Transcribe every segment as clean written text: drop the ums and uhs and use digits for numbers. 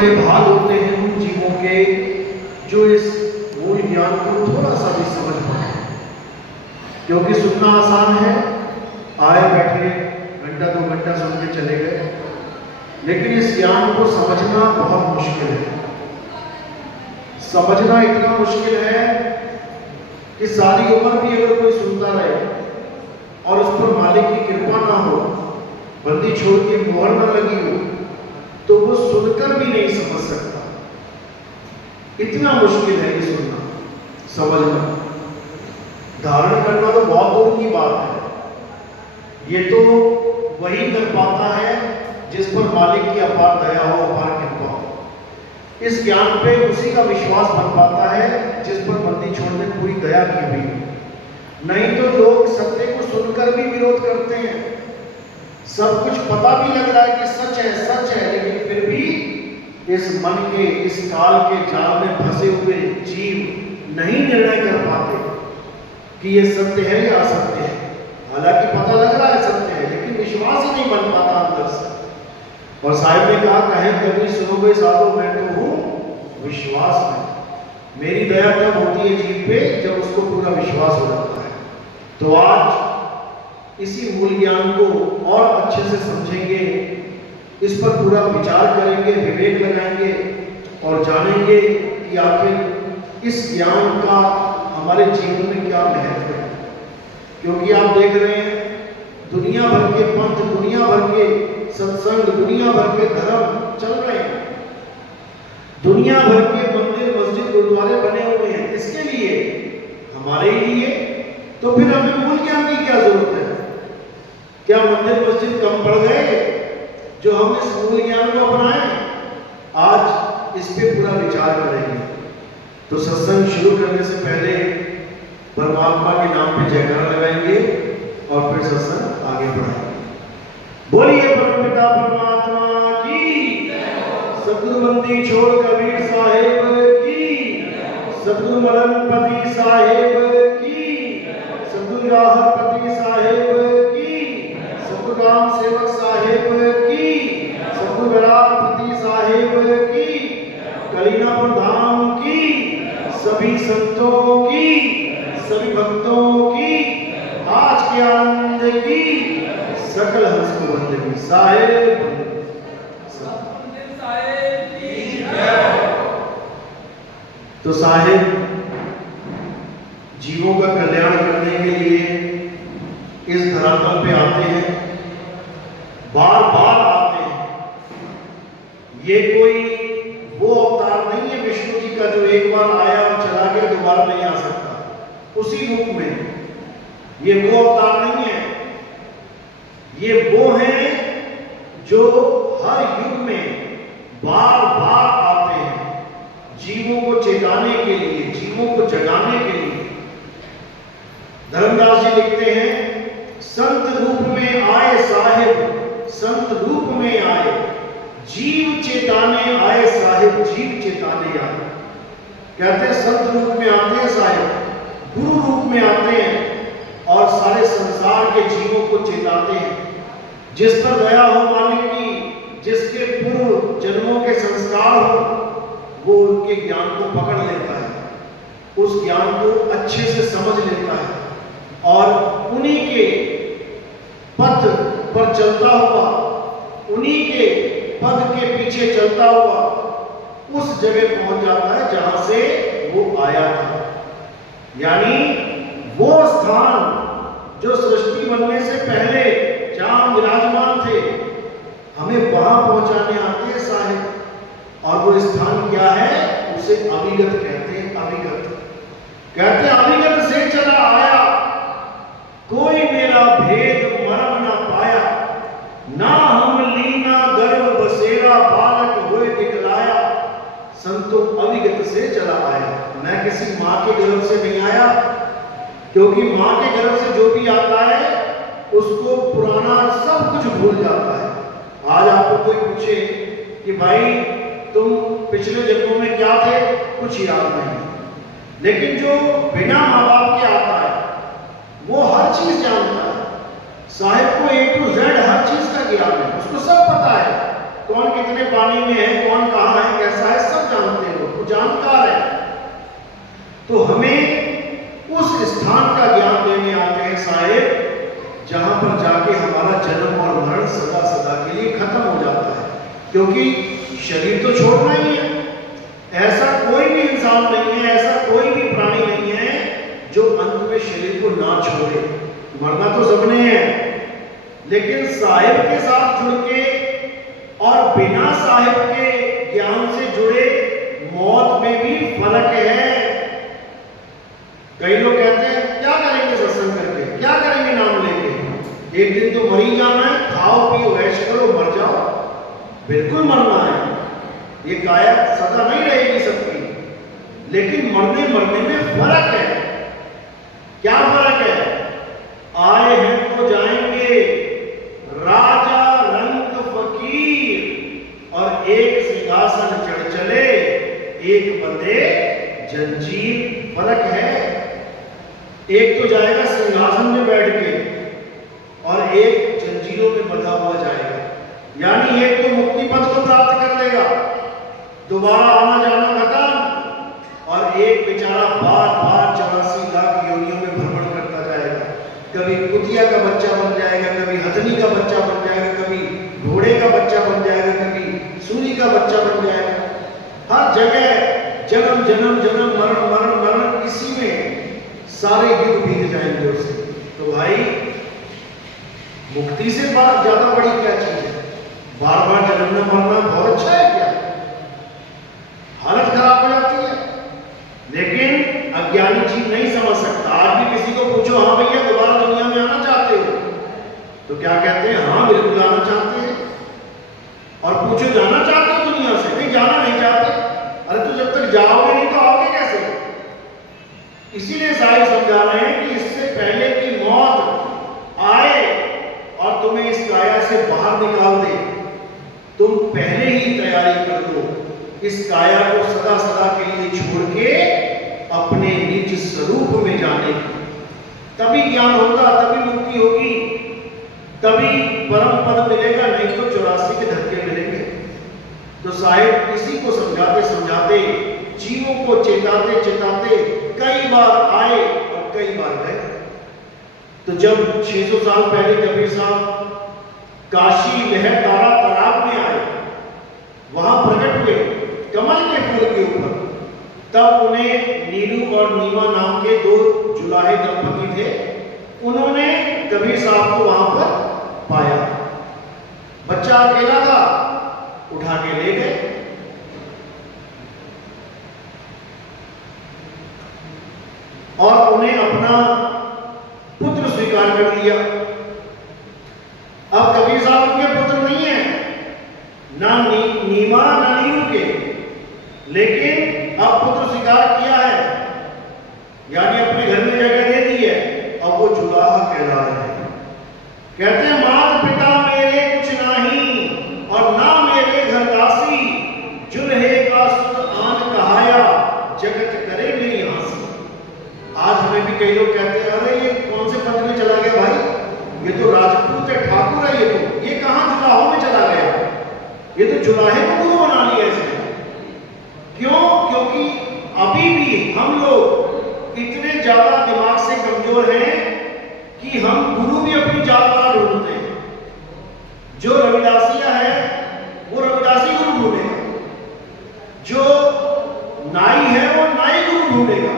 बड़े भाग होते हैं उन जीवों के जो इस मूल ज्ञान को थोड़ा सा भी समझ पाए, क्योंकि सुनना आसान है, आए बैठे घंटा 2 घंटा सुन के चले गए, लेकिन इस ज्ञान को समझना बहुत मुश्किल है। समझना इतना मुश्किल है कि सारी उम्र भी अगर कोई सुनता रहे और उस पर मालिक की कृपा ना हो, बंदी छोड़ के मोहर न लगी हो, तो वो सुनकर भी नहीं समझ सकता। इतना मुश्किल है ये सुनना, समझना। धारण करना तो बहुत दूर की बात है, ये तो वही कर पाता है जिस पर मालिक की अपार दया हो, अपार कृपा हो। इस ज्ञान पे उसी का विश्वास बन पाता है जिस पर बंदी छोड़ने पूरी दया की हुई। नहीं तो लोग सत्य को सुनकर भी विरोध करते हैं, सब कुछ पता भी लग रहा है कि सच है, लेकिन फिर भी इस मन के, इस काल के जाल में फंसे हुए जीव नहीं निर्णय कर पाते कि ये सत्य है या असत्य है। हालांकि पता लग रहा है सत्य है, लेकिन विश्वास ही नहीं बन पाता अंदर से। और साहिब ने कहा, कहें कभी सुनोगे साधो मैं तो हूं विश्वास में। मेरी दया तब होती है जीव पे जब उसको पूरा विश्वास हो जाता है। तो आज इसी मूल ज्ञान को और अच्छे से समझेंगे, इस पर पूरा विचार करेंगे, विवेक लगाएंगे और जानेंगे कि आखिर इस ज्ञान का हमारे जीवन में क्या महत्व है। क्योंकि आप देख रहे हैं दुनिया भर के पंथ, दुनिया भर के सत्संग, दुनिया भर के धर्म चल रहे हैं, दुनिया भर के मंदिर मस्जिद गुरुद्वारे बने हुए हैं। इसके लिए, हमारे ही लिए। तो फिर हमें मूल ज्ञान की क्या जरूरत है? क्या मंदिर मस्जिद कम पड़ गए जो हम इस मूल ज्ञान को अपनाएं? आज इस पे पूरा विचार करेंगे। तो सत्संग शुरू करने से पहले परमात्मा के नाम पे जयकारा लगाएंगे और फिर सत्संग आगे बढ़ाएंगे। बोलिए परमपिता परमात्मा की, सतगुरु बंदी छोड़ कबीर साहेब की, सतगुरु मदनपति साहेब की, सतगुरु राहपति साहेब की, सतगुरु राम सेवक साहेब की, सतगुरु विराटपति साहेब की, कलीनापुर धाम की, सभी संतों की, सभी भक्तों की, आज के आनंद की, सकल हंस को बंदगी साहेब। तो साहेब जीवों का कल्याण करने के लिए इस धरातल पे आते हैं, बार बार आते हैं। ये कोई वो अवतार नहीं है विष्णु जी का जो एक बार आया और चला गया, दोबारा नहीं आ सकता उसी रूप में। ये वो अवतार नहीं है, ये वो हैं जो हर युग में बार बार आते हैं जीवों को चेताने के लिए, जीवों को जगाने के लिए। धर्मदास जी लिखते हैं, संत रूप में आए साहिब, संत रूप में आए, जीव चेताने आए साहिब, जीव चेताने आए। कहते हैं संत रूप में आते हैं साहिब, गुरु रूप में आते हैं और सारे संसार के जीवों को चेताते हैं। जिस पर दया हो मालिक की, जिसके पूर्व जन्मों के संस्कार हो, वो उनके ज्ञान को पकड़ लेता है, उस ज्ञान को अच्छे से समझ लेता है और उन्हीं के पथ पर चलता हुआ, उन्हीं के पद के पीछे चलता हुआ उस जगह पहुंच जाता है जहां से वो आया था। यानी वो स्थान जो सृष्टि बनने से पहले जहां विराजमान थे, हमें वहां पहुंचाने आते हैं साहिब। और वो स्थान क्या है? उसे अविगत कहते हैं। अविगत कहते हैं, अविगत से चला आया, कोई मेरा भेद मर्म ना पाया, ना हम लीना गर्भ बसेरा, बालक हुए दिखलाया। संतों अविगत से चला आया, मैं किसी मां के गर्भ से नहीं आया, क्योंकि मां के गर्भ से जो भी आता है उसको पुराना सब कुछ भूल जाता है। आज आपको कोई पूछे कि भाई तुम पिछले जन्मों में क्या थे, कुछ याद नहीं। लेकिन जो बिना माँ बाप के आता है वो हर चीज जानता है। साहिब को A to Z हर चीज का ज्ञान है, उसको सब पता है। कौन कितने पानी में है, कौन कहाँ है, क्योंकि शरीर तो छोड़ना ही है। ऐसा कोई भी इंसान नहीं है, ऐसा कोई भी प्राणी नहीं है जो अंत में शरीर को ना छोड़े। मरना तो सबने है, लेकिन साहिब के साथ जुड़ के और बिना साहिब के ज्ञान से जुड़े मौत में भी फर्क है। कई लोग कहते हैं क्या करेंगे सत्संग करके, क्या करेंगे नाम लेके, एक दिन तो मर ही जाना है, खाओ पियो ऐश करो मर जाओ। बिल्कुल मरना है, ये काया सदा नहीं रहेगी सबकी, लेकिन मरने मरने में फर्क है। क्या फर्क है? आए हैं तो जाएंगे, राजा रंग फकीर और एक सिंहासन चढ़ चले, एक बंदे जंजीर। फर्क है, एक तो जाएगा सिंहासन में बैठ के और एक जंजीरों में बंधा हुआ जाएगा। यानी एक तो मुक्ति पद को प्राप्त कर लेगा, दोबारा आना जाना खत्म, और एक बेचारा बार बार 84 लाख योनियों में भ्रमण करता जाएगा। कभी कुतिया का बच्चा बन जाएगा, कभी हथनी का बच्चा बन जाएगा, कभी घोड़े का बच्चा बन जाएगा, कभी सूरी का बच्चा बन जाएगा। हर जगह जन्म जन्म जन्म मरण मरण मरण, इसी में सारे युग बीत जाएंगे उससे। तो भाई मुक्ति से ज्यादा बड़ी क्या चीज है? बार बार जन्मना मरना बहुत अच्छा है क्या? हालत खराब हो जाती है। लेकिन अज्ञानी चीज नहीं समझ सकता। आज भी किसी को पूछो, हाँ भैया दोबारा दुनिया में आना चाहते हो? तो क्या कहते हैं? हाँ बिल्कुल आना चाहते हैं। और पूछो जाना चाहते हो दुनिया से? नहीं, जाना नहीं चाहते। अरे तो जब तक जाओगे नहीं तो आओगे कैसे? इसीलिए साहिब समझा रहे हैं कि इससे पहले कि मौत आए और तुम्हें इस काया से बाहर निकाल दे, तुम पहले ही तैयारी कर दो इस काया को सदा सदा के लिए छोड़ के अपने निज स्वरूप में जाने की। तभी ज्ञान होगा, तभी मुक्ति होगी, तभी परम पद मिलेगा, नहीं तो 84 के धक्के मिलेंगे। तो साहिब इसी को समझाते समझाते, जीवों को चेताते चेताते कई बार आए और कई बार गए। तो जब 600 साल पहले कबीर साहब काशी लहर तारा तालाब में आए, वहां प्रकट हुए कमल के फूल के ऊपर, तब उन्हें नीलू और नीमा नाम के 2 जुलाहे दंपति थे। उन्होंने कबीर साहब को वहां पर पाया। बच्चा अकेला था, उठा के ले गए। और उन्हें अपना पुत्र स्वीकार कर लिया। अब कबीर साहब उनके पुत्र नहीं है, ना नीमा ना नीलू के, लेकिन अब पुत्र स्वीकार किया है, यानी अपने घर में जगह दे दी है। अब वो जुलाहा कहला रहे हैं। कहते हैं मात पिता मेरे कुछ नहीं और ना मेरे घर दासी, जुल्हे का सुत आन कहाया, जगत करे मेरी हंसी। आज हमें भी कई लोग कहते हैं अरे ये कौन से पंथ में चला गया भाई, ये तो राजपूत है, ठाकुर है, ये कहां जुलाहों में चला गया, ये तो जुलाहे को गुरु बना लिया इसने। क्यों? क्योंकि अभी भी हम लोग इतने ज्यादा दिमाग से कमजोर हैं कि हम गुरु भी अपनी जात का ढूंढते हैं। जो रविदासिया है वो रविदासी गुरु ढूंढेगा, जो नाई है वो नाई गुरु ढूंढेगा,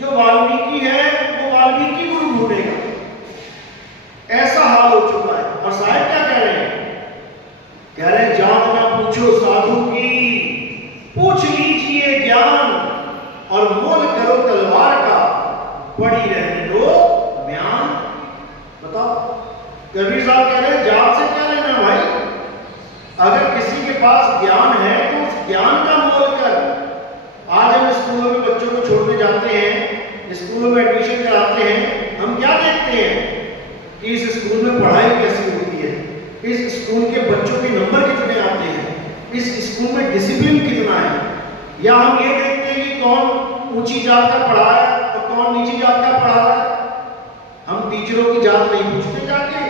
जो वाल्मीकि है वो वाल्मीकि गुरु ढूंढेगा। ऐसा हाल हो चुका है। और साहिब क्या कह रहे हैं? कह रहे हैं जात ना पूछो साधु की, पूछ लीजिए ज्ञान और मोल करो तलवार का, पड़ी रहने दो म्यान। बताओ, कबीर साहब कह रहे हैं जात से क्या लेना भाई? अगर किसी के पास ज्ञान है तो उस ज्ञान का मोल कर। आज हम स्कूलों में बच्चों को छोड़ने जाते हैं, स्कूलों में एडमिशन कराते हैं, हम क्या देखते हैं कि इस स्कूल में पढ़ाई कैसी होती है, इस स्कूल के बच्चों के नंबर कितने आते हैं, इस स्कूल में डिसिप्लिन कितना है। या हम ये देखते हैं कि कौन ऊंची जात का पढ़ा है और कौन नीची जात का पढ़ा है। हम टीचरों की जात नहीं पूछते जाके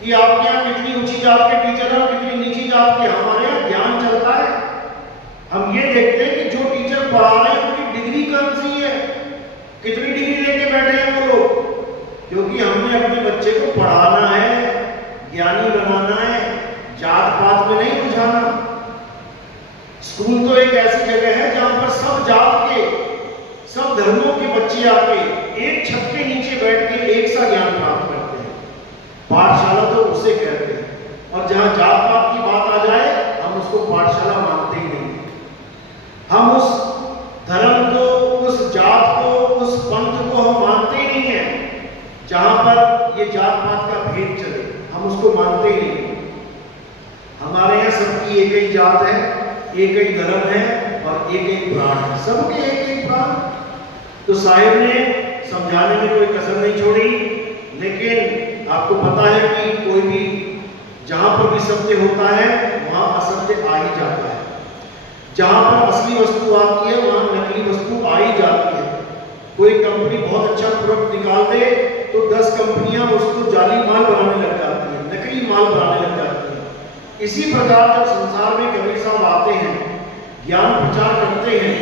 कि आपके यहाँ कितनी ऊंची जात के टीचर हैं और कितनी नीची जात के। हमारे यहाँ ज्ञान चलता है। हम ये देखते हैं कि जो टीचर पढ़ा रहे हैं उनकी डिग्री कौन सी है, कितनी डिग्री लेके बैठे हैं वो लोग। क्योंकि हमने अपने बच्चे को पढ़ाना है, ज्ञानी बनाना है, जात पात में नहीं उलझाना। स्कूल तो एक ऐसी जगह है जहां पर सब जात के, सब धर्मों के बच्चे आके एक छत के नीचे बैठ के एक सा ज्ञान प्राप्त करते हैं। पाठशाला तो उसे कहते हैं, और जहां जात पात की बात आ जाए हम उसको पाठशाला मानते ही नहीं। हम उस धर्म को, उस जात को, उस पंथ को हम मानते ही नहीं है जहां पर ये जात पात का भेद चले, हम उसको मानते ही नहीं। हमारे यहाँ सबकी एक ही जात है, एक ही धर्म है और एक ही प्राण है, सबके एक ही प्राण। तो साहिब ने समझाने में कोई कसर नहीं छोड़ी, लेकिन आपको पता है कि कोई भी जहां पर भी सत्य होता है वहां असत्य आ ही जाता है। जहां पर असली वस्तु आती है वहां नकली वस्तु आ ही जाती है। कोई कंपनी बहुत अच्छा प्रोडक्ट निकाल दे तो 10 कंपनियां उसको जाली माल बनाने लग जाती है, नकली माल बनाने लग जाती है। इसी प्रकार जब संसार में कबीर साहब आते हैं, ज्ञान प्रचार करते हैं,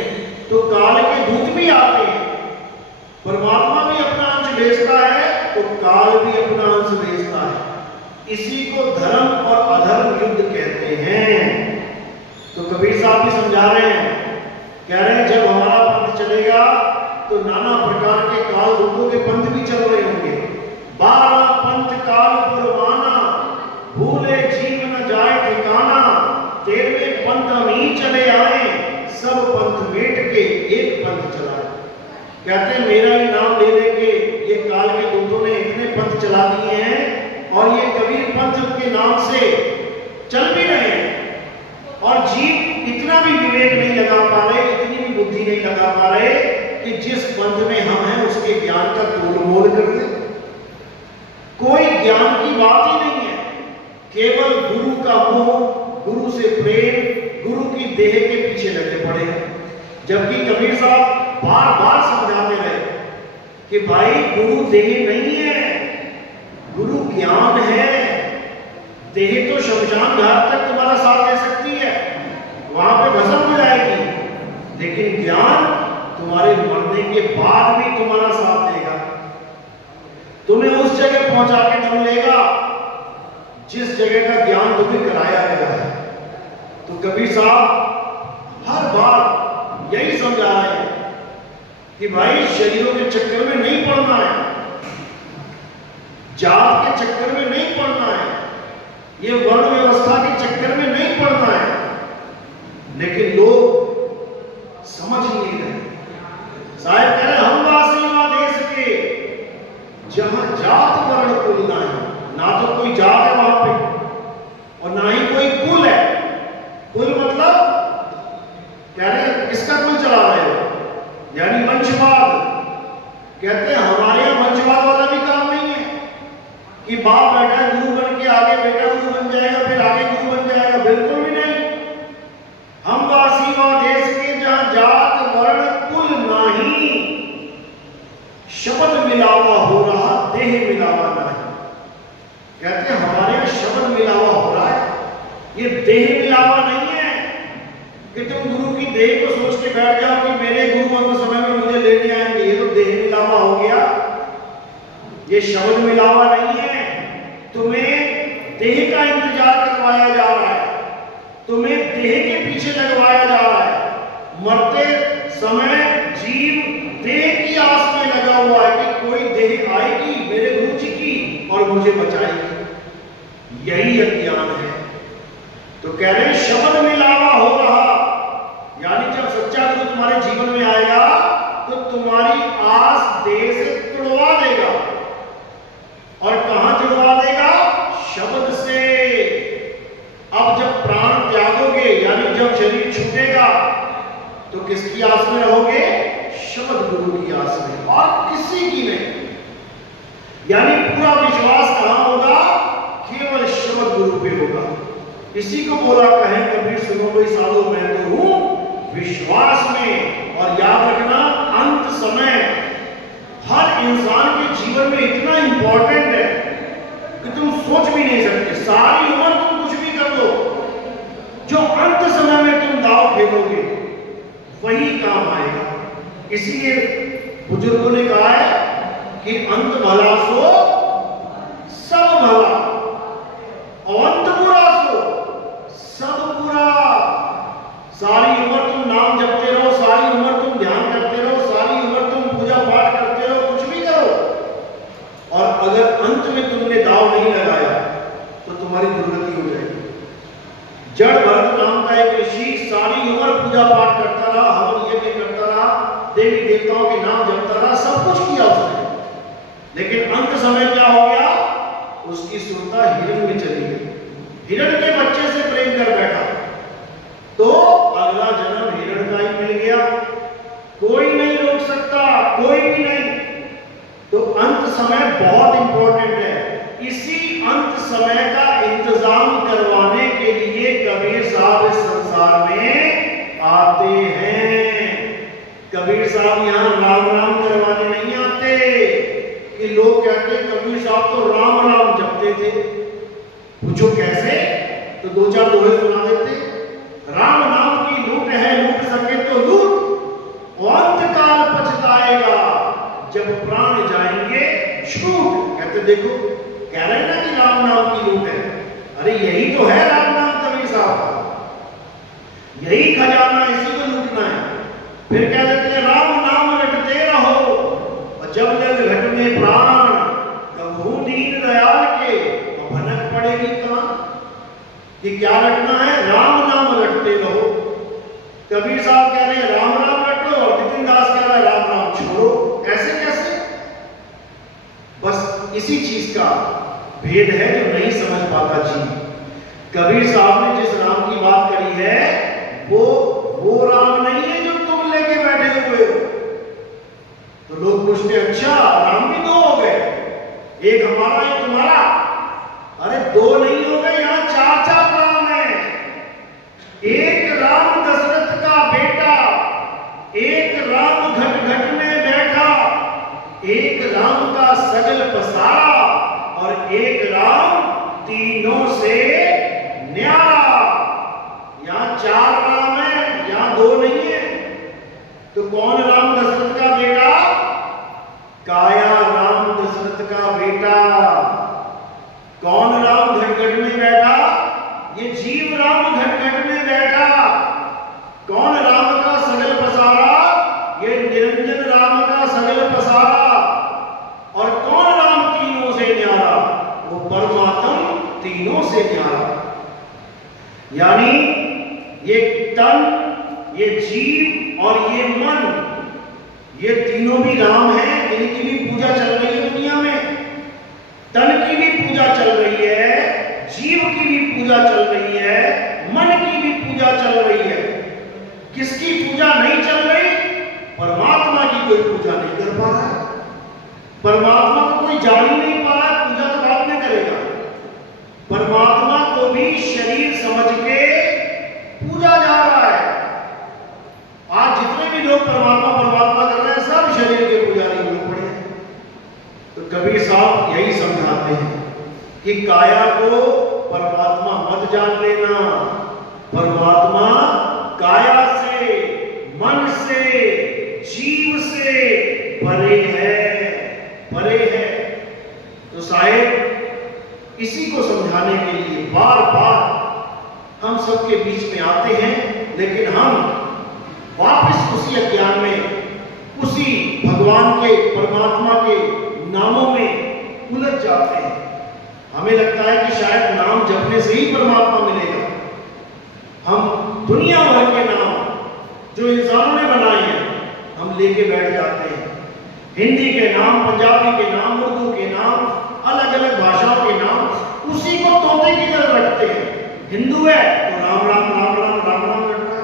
तो काल के दूत भी आते हैं। परमात्मा भी अपना अंश भेजता है तो काल भी अपना अंश भेजता है। इसी को धर्म और अधर्म युद्ध कहते हैं। तो कबीर साहब भी समझा रहे हैं, कह रहे हैं जब हमारा पंथ चलेगा तो नाना प्रकार के काल रूपों के पंथ भी चल रहे होंगे। 12 पंथ काल पुरवाना, भूले जीव न जाए ठिकाना, 13वें पंथ हम ही चले आए, सब पंथ मेट के एक पंथ चलाए। कहते हैं मेरा ही नाम ले लेके ये काल के दूतों ने इतने पंथ चला दिए हैं और ये कबीर पंथ के नाम से चल भी रहे हैं, और जीव इतना भी विवेक नहीं लगा पा रहे, इतनी भी बुद्धि नहीं लगा पा रहे कि जिस पंथ में हम हैं उसके ज्ञान का तोड़ मोड़ कर दे। कोई ज्ञान की बात ही नहीं है, केवल गुरु का मोह, गुरु से प्रेम, गुरु की देह के पीछे लगे पड़े हैं। जबकि कबीर साहब बार बार समझाते रहे कि भाई गुरु देह नहीं है, गुरु ज्ञान है। देह तो शमशान घाट तक तुम्हारा साथ दे सकती है, वहां पे भस्म हो जाएगी, लेकिन ज्ञान तुम्हारे मरने के बाद भी तुम्हारा साथ देगा, तुम्हें उस जगह पहुंचा के दम लेगा जिस जगह का ज्ञान तुम्हें कराया गया है। तो कबीर साहब हर बार यही समझा रहे हैं कि भाई शरीरों के चक्कर में नहीं पड़ना है, जात के चक्कर में नहीं पड़ना है, ये वर्ण व्यवस्था के चक्कर में नहीं पड़ना है। लेकिन लोग समझ नहीं रहे। साहिब कह रहे हम वासी वहां देश के जहां जात वर्ण कुल ना है, ना तो कोई जात है वहां पे और ना ही कोई कुल है। कुल मतलब कह रहे किसका कुल चला रहे हो, यानी वंशवाद। कहते हैं हमारे यहां वंशवाद वाला भी काम नहीं है कि बाप बैठा है गुरु बन के आगे बेटा गुरु बन जाएगा, फिर आगे गुरु बन जाएगा, बिल्कुल भी नहीं। हम वासी वहां देश के जहां जात वर्ण कुल नहीं, शब्द मिलावा हो रहा, देह मिलावा नहीं। कहते हैं हमारे यहां शब्द मिलावा हो रहा है, ये देह मिलावा नहीं है कि तुम गुरु की देह को सोच के बैठ जाओ कि मेरे गुरु अंत समय में मुझे लेने आएंगे, ये तो देह मिलावा हो गया, ये शब्द मिलावा नहीं है। तुम्हें देह का इंतजार करवाया जा रहा है, तुम्हें देह के पीछे लगवाया जा रहा है। मरते समय जीव देह की आस में लगा हुआ है कि कोई देह आएगी मेरे गुरु जी की और मुझे बचाएगी। यही अज्ञान है। तो कह रहे हैं शब्द मिलावा हो रहा, यानी जब सच्चा गुरु तुम्हारे जीवन में आएगा तो तुम्हारी आस देह से तुड़वा देगा। और कहां जुड़वा देगा? शब्द से। अब जब प्राण त्यागोगे, यानी जब शरीर छूटेगा, तो किसकी आस में रहोगे? शब्द गुरु की आस में, और किसी की नहीं। यानी पूरा विश्वास कहां होगा? केवल शब्द गुरु पे होगा। इसी को बोला कहें कबीर सुनो भाई साधो मैं तो हूं विश्वास में। और याद रखना अंत समय हर इंसान के जीवन में इतना इंपॉर्टेंट है कि तुम सोच भी नहीं सकते। सारी उम्र तुम कुछ भी कर लो, जो अंत समय में तुम दाव खेलोगे वही काम आएगा। इसीलिए बुजुर्गों ने कहा है कि अंत भला सो सब भला, और अंत बुरा सो सब बुरा। सारी देवताओं के नाम जपता रहा, सब कुछ किया उसने, लेकिन अंत समय क्या हो गया, उसकी सुरता हिरण में चली गई, हिरण के बच्चे से प्रेम कर बैठा, तो अगला जन्म हिरण का ही मिल गया, कोई नहीं रोक सकता, कोई भी नहीं। तो अंत समय बहुत इंपॉर्टेंट है, इसी अंत समय का इंतजाम करवाने के लिए कबीर साहब इस संसार में आते हैं। कबीर साहब यहाँ राम राम करवाने नहीं आते कि लोग कहते कबीर साहब तो राम राम जपते थे, पूछो कैसे, तो दो चार दोहे सुना देते, राम नाम की लूट है, लूट सके तो लूट, अंत काल पछताएगा जब प्राण जाएंगे छूट। कहते देखो कह रहे हैं ना कि राम नाम की लूट है, अरे यही तो है राम नाम कबीर साहब का, यही खजाना, इसी को लूटना है। फिर कह देते हैं राम नाम रटते रहो और जब लग घट में प्राण, कबहू दीन दयाल के तो भनक पड़ेगी कान। कि क्या रटना है, राम नाम रटते रहो। कबीर साहब कह रहे हैं राम राम रटो और नितिन दास कह रहा है राम नाम छोड़ो, ऐसे कैसे? बस इसी चीज का भेद है जो नहीं समझ पाता जी। कबीर साहब ने जिस राम की बात करी है वो राम नहीं है जो तुम लेके बैठे हुए हो। तो लोग पूछते अच्छा राम भी दो हो गए, एक हमारा एक तुम्हारा, अरे दो नहीं हो गए, यहां चार चार राम है। एक राम दशरथ का बेटा, एक राम घट घट में बैठा, एक राम का सगल पसारा और एक राम तीनों से न्यारा। यहां चार राम है, यहां दो नहीं है। तो कौन राम दशरथ का बेटा? काया राम दशरथ का बेटा। कौन राम घट घट में बैठा? ये जीव राम घट घट में बैठा। कौन राम का सगल पसारा? ये निरंजन राम का सगल पसारा। और कौन राम तीनों से न्यारा? वो परमात्म तीनों से न्यारा। यानी ये तन, ये जीव और ये मन, ये तीनों भी राम हैं, इनकी भी पूजा चल रही है दुनिया में। तन की भी पूजा चल रही है, जीव की भी पूजा चल रही है, मन की भी पूजा चल रही है। किसकी पूजा नहीं चल रही? परमात्मा की कोई पूजा नहीं कर पा रहा है। परमात्मा को कोई जान ही नहीं पा रहा, पूजा तो बाद में करेगा। परमात्मा को भी शरीर समझ के पूजा जा रहा है। आज जितने भी लोग परमात्मा परमात्मा कर रहे हैं सब शरीर के पुजारी लोग पड़े हैं। तो कबीर साहब यही समझाते हैं कि काया को परमात्मा मत जान लेना। परमात्मा काया से, मन से, जीव से परे है, परे है। तो शायद इसी को समझाने के लिए बार बार हम सबके बीच में आते हैं, लेकिन हम वापस उसी अज्ञान में, उसी भगवान के, परमात्मा के नामों में उलझ जाते हैं। हमें लगता है कि शायद नाम जपने से ही परमात्मा मिलेगा। हम दुनिया भर के नाम जो इंसानों ने बनाए हैं हम लेके बैठ जाते हैं। हिंदी के नाम, पंजाबी के नाम, उर्दू के नाम, अलग अलग भाषाओं के नाम, उसी को तोते की तरह रखते हैं। हिंदू है तो राम राम राम राम राम राम रट रहा है,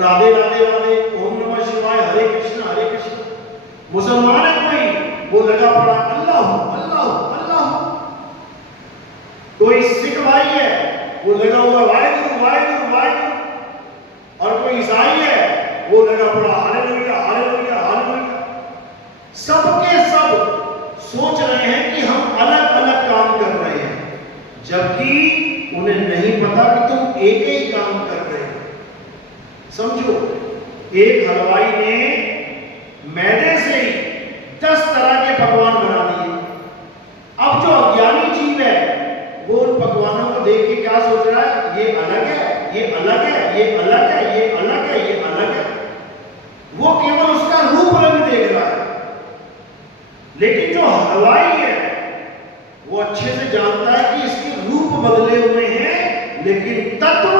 राधे राधे राधे, ओम नमः शिवाय, हरे कृष्ण हरे कृष्ण। मुसलमान है कोई, वो लगा पड़ा अल्लाह अल्लाह अल्लाह। कोई सिख भाई है वो लगा हुआ वाहेगुरु वाहेगुरु वाहेगुरु। और कोई ईसाई है वो लगा पड़ा हालेलुया हालेलुया हालेलुया। सबके सब सोच रहे हैं कि हम अलग अलग काम कर रहे हैं, जबकि उन्हें नहीं पता कि तुम एक ही काम कर रहे हो। समझो, एक हलवाई ने मैदे से ही 10 तरह के पकवान बना दिए। अब जो अज्ञानी जीव है वो उन पकवानों को देख के क्या सोच रहा है? ये अलग है, ये अलग है, ये अलग है, ये अलग है, ये अलग है। वो केवल उसका रूप रंग देख रहा है। लेकिन जो हलवाई है वो अच्छे से जानता है कि इसके रूप बदले हुए हैं, लेकिन तत्व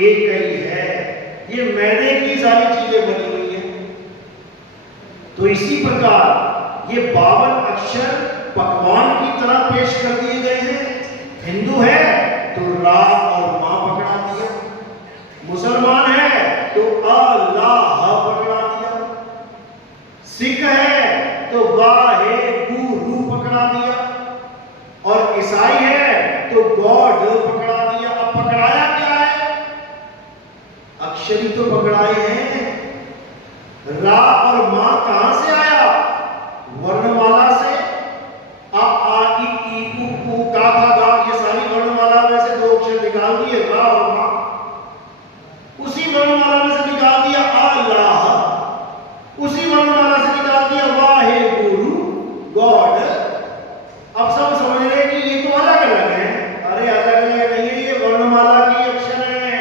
एक ही है। ये मैदे की सारी चीजें बनी हुई हैं। तो इसी प्रकार ये 52 अक्षर पकवान की तरह पेश कर दिए गए हैं। हिंदू है तो रा और मा पकड़ा दिया, मुसलमान है तो अ ला ह पकड़ा दिया, सिख है तो वाहे गु रू पकड़ा दिया, और ईसाई है तो गॉड पकड़ा दिया। अब पकड़ाया क्या है? अक्षर ही तो पकड़ाए हैं। रा और मा कहां से आया? वर्णमाला से। आ ई ई उ का था गा, ये सारी वर्णमाला में से 2 अक्षर निकाल दिए, रा और मा। उसी वर्णमाला में से निकाल दिया अल्लाह, उसी वर्णमाला से निकाल दिया वाहे गुरु गॉड। अब सब समझ रहे कि ये तो अलग अलग है। अरे अलग अलग नहीं है, ये वर्णमाला की अक्षर है।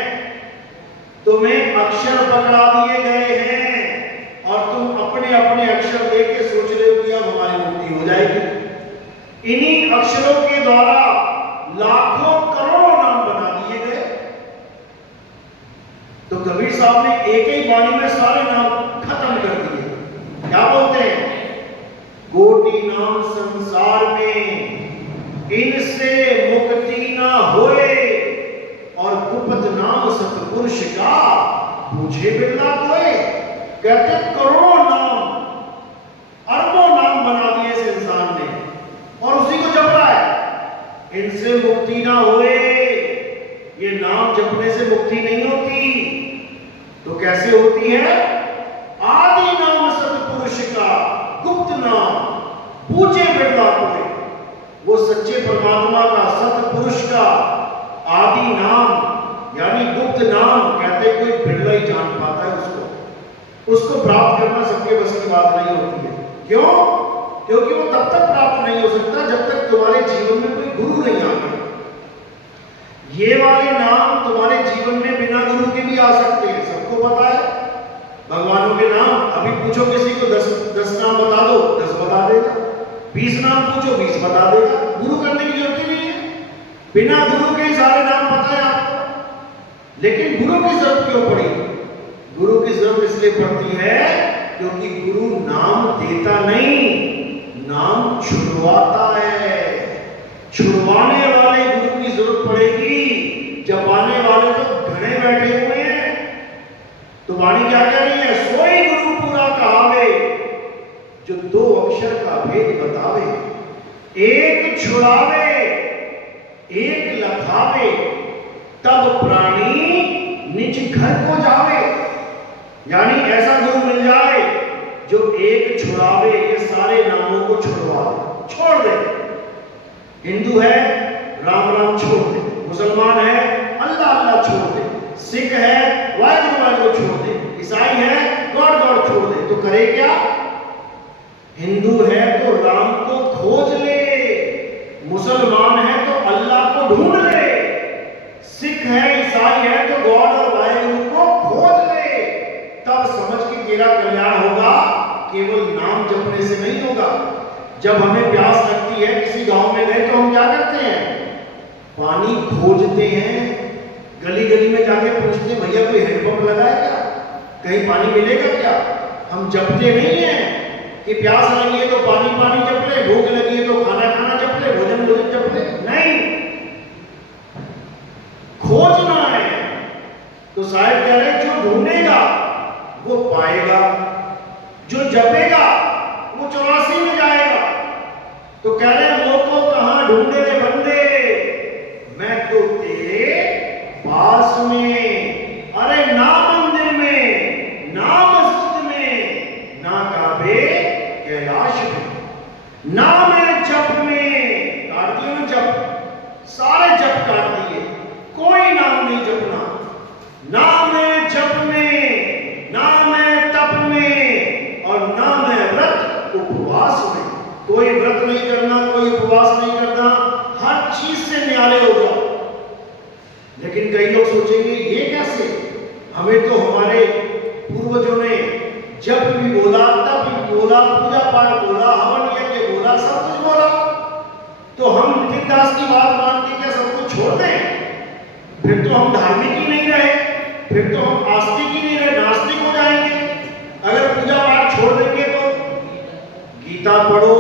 तुम्हें अक्षर पकड़ा दिए गए हैं और तुम अपने अपने अक्षर लेके सोच रहे हो कि अब हमारी मुक्ति हो जाएगी। इन्हीं अक्षरों के द्वारा लाखों करोड़ों नाम बना दिए गए। तो कबीर साहब ने एक ही वाणी में सारे नाम खत्म कर दिए। क्या बोलते हैं? कोटि नाम संसार में इनसे मुक्ति ना होए, और गुप्त नाम सतपुरुष का पूछे बिरला कोई। कहते करोड़ों नाम, अरबों नाम बना दिए इस इंसान ने और उसी को जप रहा है। इनसे मुक्ति ना होए, ये नाम जपने से मुक्ति नहीं होती। तो कैसे होती है? आदि नाम सतपुरुष का, गुप्त नाम पूछे बिरला कोई। वो सच्चे परमात्मा का, सतपुरुष का आदि नाम यानी गुप्त नाम कहते कोई बिरला ही जान पाता है। उसको प्राप्त करना सबके बस की बात नहीं होती है। क्यों? क्योंकि वो तब तक प्राप्त नहीं हो सकता जब तक तुम्हारे जीवन में कोई गुरु नहीं आ गया। ये वाले नाम तुम्हारे जीवन में बिना गुरु के भी आ सकते हैं, सबको पता है। भगवानों के नाम अभी पूछो किसी को 10 नाम बता दो, 10 बता देगा। 20 नाम पूछो, 20 बता देगा। गुरु करने की जरूरत ही नहीं है, बिना गुरु के ही सारे नाम पता है आपको। लेकिन गुरु की जरूरत क्यों पड़ी? गुरु की जरूरत इसलिए पड़ती है क्योंकि गुरु नाम देता नहीं, नाम छुड़वाता है। छुड़वाने वाले गुरु की जरूरत पड़ेगी, जपाने वाले तो घने बैठे हुए हैं। तो वाणी क्या कह रही है? सोई गुरु पूरा कहावे, जो 2 अक्षर का भेद बतावे। एक छुड़ावे एक लखावे, तब प्राणी निज घर को जावे। यानी ऐसा गुरु मिल जाए जो एक छुड़ावे, ये सारे नामों को छुड़वा दे, छोड़ दे। हिंदू है राम राम छोड़ दे, मुसलमान है अल्लाह अल्लाह छोड़ दे, सिख है वाहिगुरु वाहिगुरु छोड़ दे, ईसाई है गॉड गॉड छोड़ दे। तो करे क्या? हिंदू है तो राम को खोज ले, मुसलमान है तो अल्लाह को ढूंढ ले, सिख है ईसाई है तो गॉड और वाहिगुरु को खोज ले। तब समझ के तेरा कल्याण होगा, केवल नाम जपने से नहीं होगा। जब हमें प्यास लगती है, किसी गांव में गए तो हम क्या करते हैं? पानी खोजते हैं, गली गली में जाके पूछते हैं भैया कोई हैंडपंप लगा है क्या, कहीं पानी मिलेगा क्या? हम जपते नहीं है कि प्यास लगी है तो पानी पानी जप ले, भूख लगी है तो खाना खाना जप ले, भोजन भोजन जप ले। नहीं, खोजना है। तो साहब कह रहे जो ढूंढेगा वो पाएगा, जो जपेगा वो 84 में जाएगा। तो कह रहे मोको कहां ढूंढे रे बंदे, मैं तो तेरे पास में। अरे ना मंदिर में, ना मस्जिद में, ना काबे कैलाश में, ना मेरे जप में। काट दिए ना जप, सारे जप काट दिए, कोई नाम नहीं जपना। ना मैं जप में, ना मैं तप में, और ना मैं व्रत उपवास में। कोई व्रत नहीं करना, कोई उपवास नहीं करना, हर चीज से न्यारे हो जाओ। लेकिन कई लोग सोचेंगे ये कैसे? हमें तो हमारे पूर्वजों ने जप भी बोला, तप भी बोला, पूजा पाठ बोला, हवन यज्ञ बोला, सब कुछ बोला। तो हम नितिन दास की बात मान के क्या सब कुछ छोड़ दें? फिर तो हम धार्मिक ही नहीं रहे, फिर तो हम आस्तिक ही नहीं रहे, नास्तिक हो जाएंगे। अगर पूजा पाठ छोड़ देंगे तो गीता पढ़ो,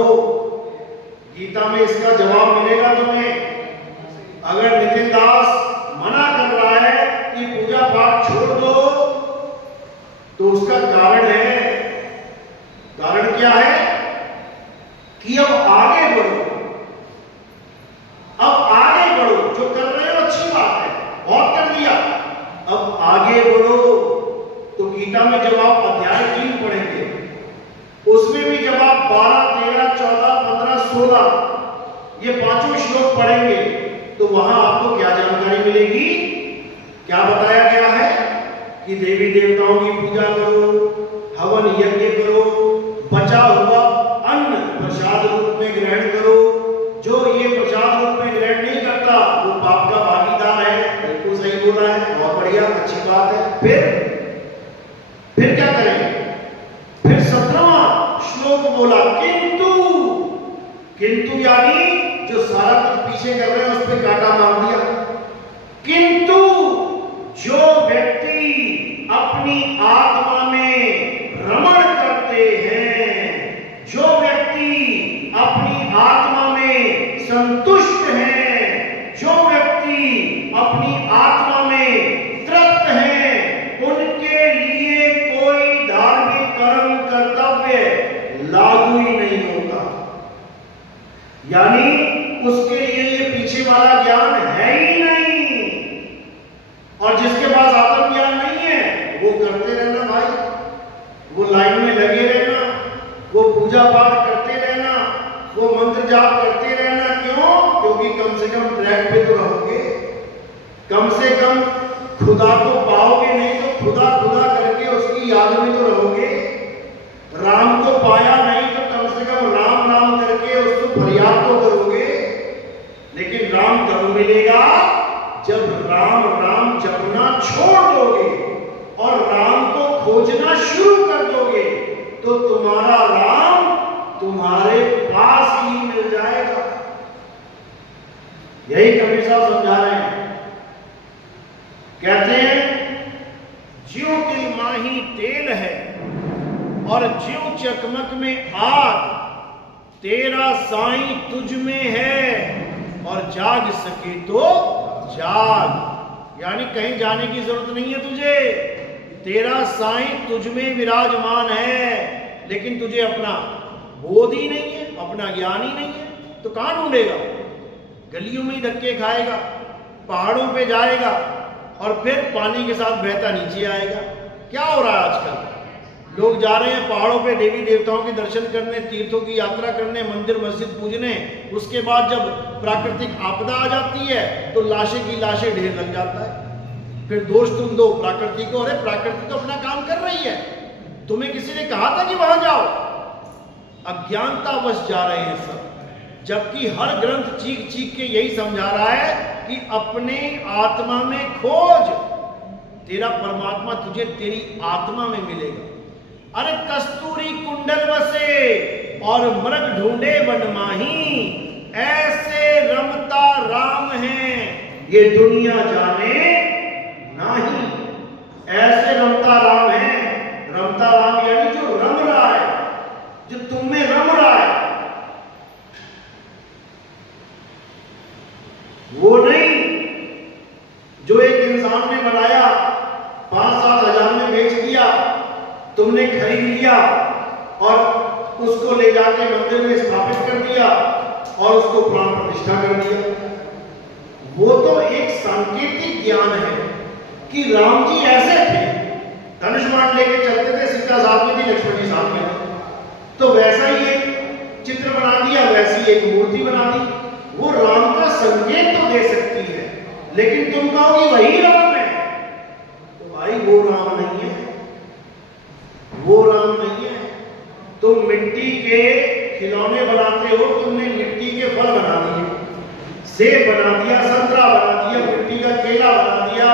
गीता में इसका जवाब मिलेगा तुम्हें। अगर नितिन दास मना कर रहा है कि पूजा पाठ छोड़ दो, तो उसका कारण है। कारण क्या है कि अब आगे बढ़ो, अब आगे बढ़ो। जो कर रहे हो अच्छी बात है, बहुत कर दिया, अब आगे बढ़ो। तो गीता में जब आप अध्याय 3 पढ़ेंगे, उसमें भी जब आप 12, 13, 14, 15, 16 ये पांचों श्लोक पढ़ेंगे, तो वहां आपको क्या जानकारी मिलेगी? क्या बताया गया है कि देवी देवताओं की पूजा करो, हवन यज्ञ करो, बचा हुआ अन्न प्रसाद रूप में ग्रहण करो। जो ये प्रसाद रूप में ग्रहण नहीं करता वो पाप का भागीदार है। बिल्कुल सही बोला है, बहुत बढ़िया, अच्छी बात है। फिर क्या करें? फिर 17वां श्लोक बोला, किंतु यानी जो सारा कुछ पीछे कर रहे हैं उस पर कांटा मार दिया। किंतु जो व्यक्ति अपनी आत्मा में रमण करते हैं, जो व्यक्ति अपनी आत्मा में संतुष्ट हैं, जो व्यक्ति अपनी आत्मा में तृप्त हैं, उनके लिए कोई धार्मिक कर्म कर्तव्य लागू ही नहीं होता। यानी उसके लिए ये पीछे वाला ज्ञान है ही नहीं। और जिसके पास आत्म ज्ञान नहीं है वो करते रहना भाई, वो लाइन में लगे रहना, वो पूजा पाठ करते रहना, वो मंत्र जाप करते रहना। क्यों? क्योंकि कम से कम ट्रैक पे तो रहोगे, कम से कम खुदा को पाओगे, नहीं तो खुदा खुदा करके उसकी याद में तो रहोगे। राम को पाया नहीं तो कम से कम राम राम करके उसको फरियाद तो करोगे। लेकिन राम कब मिलेगा? जब राम राम जपना छोड़ दोगे और राम को खोजना शुरू कर दोगे, तो तुम्हारा राम तुम्हारे पास ही मिल जाएगा। यही कबीर साहब समझा रहे हैं। कहते हैं, ज्यों तिल माही तेल है और ज्यों चकमक में आग, तेरा साईं तुझ में है और जाग सके तो जाग। यानी कहीं जाने की जरूरत नहीं है तुझे, तेरा साईं तुझ में विराजमान है, लेकिन तुझे अपना बोध ही नहीं है, अपना ज्ञान ही नहीं है, तो कहां ढूंढेगा? गलियों में ही धक्के खाएगा, पहाड़ों पे जाएगा और फिर पानी के साथ बहता नीचे आएगा। क्या हो रहा है आजकल? लोग जा रहे हैं पहाड़ों पे देवी देवताओं के दर्शन करने, तीर्थों की यात्रा करने, मंदिर मस्जिद पूजने। उसके बाद जब प्राकृतिक आपदा आ जाती है तो लाशें की लाशें ढेर लग जाता है। फिर दोष तुम दो प्रकृति को। अरे प्रकृति तो अपना काम कर रही है, तुम्हें किसी ने कहा था कि वहां जाओ? अज्ञानतावश जा रहे हैं सब, जबकि हर ग्रंथ चीख चीख के यही समझा रहा है कि अपने आत्मा में खोज, तेरा परमात्मा तुझे तेरी आत्मा में मिलेगा। अरे कस्तूरी कुंडल बसे और मृग ढूंढे वन माही, ऐसे रमता राम है ये दुनिया जाने नहीं। ऐसे रमता राम है, रमता राम यानी जो रम रहा है, जो तुम में रम रहा है, वो नहीं जो एक इंसान ने बनाया, 5-7 हजार में बेच दिया, तुमने खरीद लिया और उसको ले जाके मंदिर में स्थापित कर दिया और उसको प्राण प्रतिष्ठा कर दिया। वो तो एक सांकेतिक ज्ञान है कि राम जी ऐसे थे, धनुष बाण लेके चलते थे, सीता साथ में थी, लक्ष्मण जी साथ में थे, तो वैसा ही एक चित्र बना दिया, वैसी एक मूर्ति बना दी। वो राम का संकेत तो दे सकती है, लेकिन तुम कहोगे वही राम है, तो भाई वो राम नहीं है, वो राम नहीं है। तुम मिट्टी के खिलौने बनाते हो, तुमने मिट्टी के फल बना दिए, सेब बना दिया, संतरा बना दिया, मिट्टी का केला बना दिया,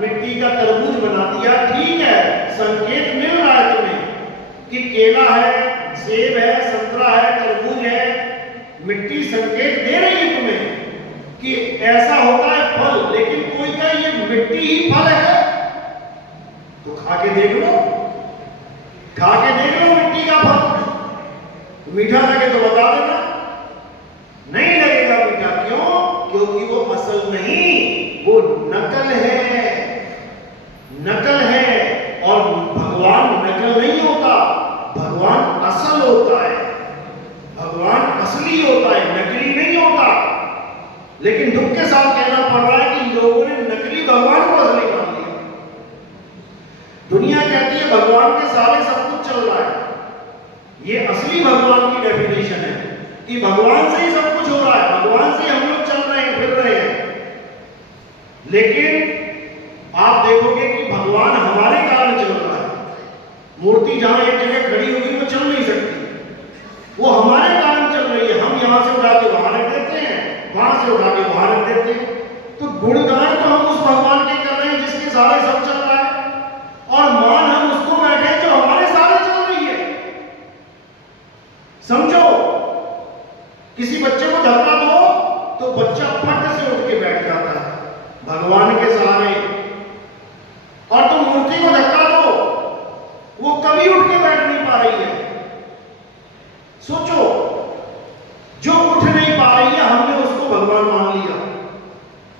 मिट्टी का तरबूज बना दिया। ठीक है, संकेत मिल रहा है तुम्हें कि केला है, सेब है, संतरा है, तरबूज है, मिट्टी संकेत दे रही है तुम्हें कि ऐसा होता है फल। लेकिन कोई कहे ये मिट्टी ही फल है, तो खा के देख लो, खा के देख लो मिट्टी का फल, मीठा लगे तो बता देना, नहीं लगेगा मीठा। क्यों? क्योंकि वो असल नहीं, वो नकल है, नकल है। और भगवान नकल नहीं होता, भगवान असल होता है, भगवान असली होता है, नकली नहीं होता। लेकिन दुख के साथ कहना पड़ रहा है कि लोगों ने नकली भगवान को असली मान लिया। दुनिया कहती है भगवान के सारे सब कुछ चल रहा है, ये असली भगवान की डेफिनेशन है कि भगवान से ही सब कुछ हो रहा है, भगवान से ही हम लोग चल रहे हैं, फिर रहे हैं। लेकिन आप देखोगे कि भगवान हमारे कारण चल रहा है। मूर्ति जहां एक जगह खड़ी होगी वो चल नहीं सकती, वो हमारे कारण चल रही है। हम यहां से उठा के वहां रख देते हैं, वहां से उठा के वहां रख देते हैं। तो गुणगान तो हम उस भगवान के कर रहे हैं जिसके सारे सब चल रहा है, और मान हम उसको बैठे जो हमारे सारे चल रही है। समझो, किसी बच्चे को धक्का दो तो बच्चा फट से उठ के बैठ जाता है भगवान के सहारे, और तुम मूर्ति को धक्का दो वो कभी उठ के बैठ नहीं पा रही है। सोचो, जो उठ नहीं पा रही है हमने उसको भगवान मान लिया,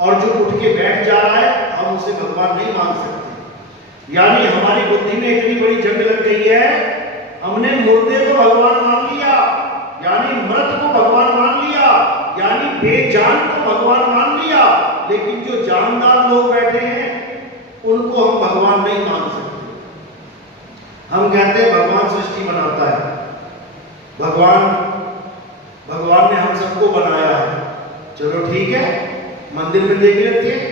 और जो उठ के बैठ जा रहा है हम उसे भगवान नहीं मान सकते। यानी हमारी बुद्धि में इतनी बड़ी जंग लग गई है, हमने मुर्दे को भगवान मान लिया, यानी मृत को भगवान मान लिया, यानी बेजान को भगवान मान लिया। लेकिन जो जानदार लोग बैठे हैं उनको हम भगवान नहीं मान सकते। हम कहते हैं भगवान सृष्टि बनाता है, भगवान ने हम सबको बनाया है। चलो ठीक है, मंदिर में देख लेते हैं,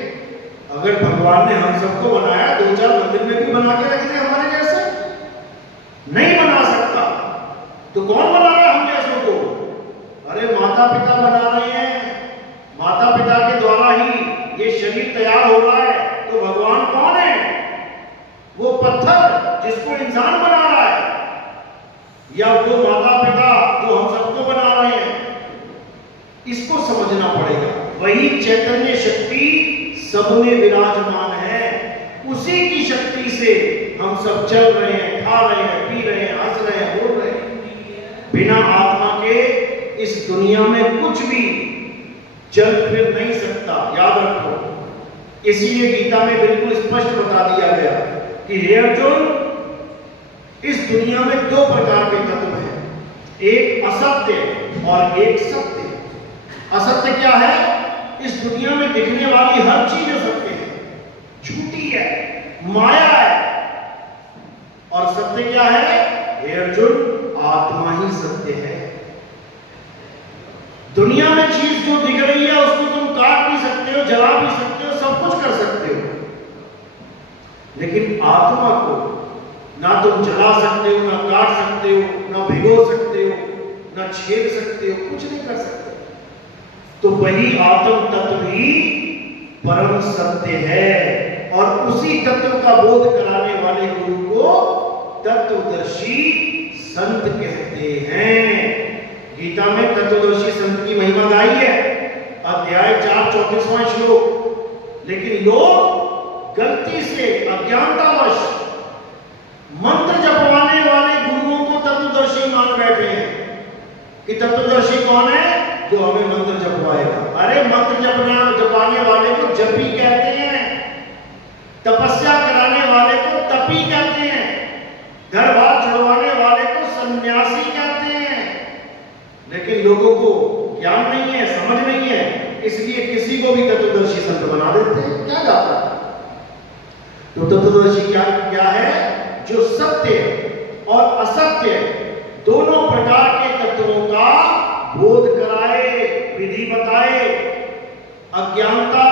अगर भगवान ने हम सबको बनाया, दो चार मंदिर में भी बना के रख दे हमारे जैसे, नहीं बना सकता तो कौन बना रहा है हम जैसों को? अरे माता पिता बना रहे हैं, माता पिता के द्वारा ही ये शरीर तैयार हो रहा है। तो भगवान कौन है? वो पत्थर जिसको इंसान बना रहा है, या वो माता पिता जो हम सबको बना रहे हैं? इसको समझना पड़ेगा। वही चैतन्य शक्ति सब में विराजमान है, उसी की शक्ति से हम सब चल रहे हैं, खा रहे हैं, पी रहे हैं, हंस रहे हैं, बोल रहे हैं। बिना आत्मा के इस दुनिया में कुछ भी चल फिर नहीं सकता, याद रखो। इसीलिए गीता में बिल्कुल स्पष्ट बता दिया गया कि हे अर्जुन, इस दुनिया में दो प्रकार के तत्व हैं, एक असत्य और एक सत्य। असत्य क्या है? इस दुनिया में दिखने वाली हर चीज असत्य है, झूठी है, माया है। और सत्य क्या है? हे अर्जुन, आत्मा ही सत्य है। दुनिया में चीज जो दिख रही है उसको तुम काट भी सकते हो, जला भी सकते हो, सब कुछ कर सकते हो, लेकिन आत्मा को ना तुम जला सकते हो, ना काट सकते हो, ना भिगो सकते हो, ना छेद सकते हो, कुछ नहीं कर सकते। तो वही आत्म तत्व ही परम सत्य है, और उसी तत्व का बोध कराने वाले गुरु को तत्वदर्शी संत कहते हैं। गीता में तत्वदर्शी संत की महिमा गाई है, अध्याय 4 34वां श्लोक। लेकिन लोग गलती से अज्ञानतावश मंत्र जपवाने वाले गुरुओं को तत्वदर्शी मान बैठे हैं कि तत्वदर्शी कौन है? जो हमें मंत्र जपवाएगा। अरे मंत्र जपवाने वाले को जपी कहते हैं, तपस्या कराने वाले को तपी कहते हैं, घर बार छुड़वाने वाले को सन्यासी कहते हैं। लेकिन लोगों को ज्ञान नहीं है, समझ नहीं है, इसलिए किसी को भी तत्वदर्शी संत बना देते हैं। क्या जाता है? तो तत्वदर्शी क्या है? जो सत्य और असत्य दोनों प्रकार के तत्वों का बोध कराए, विधि बताए, अज्ञानता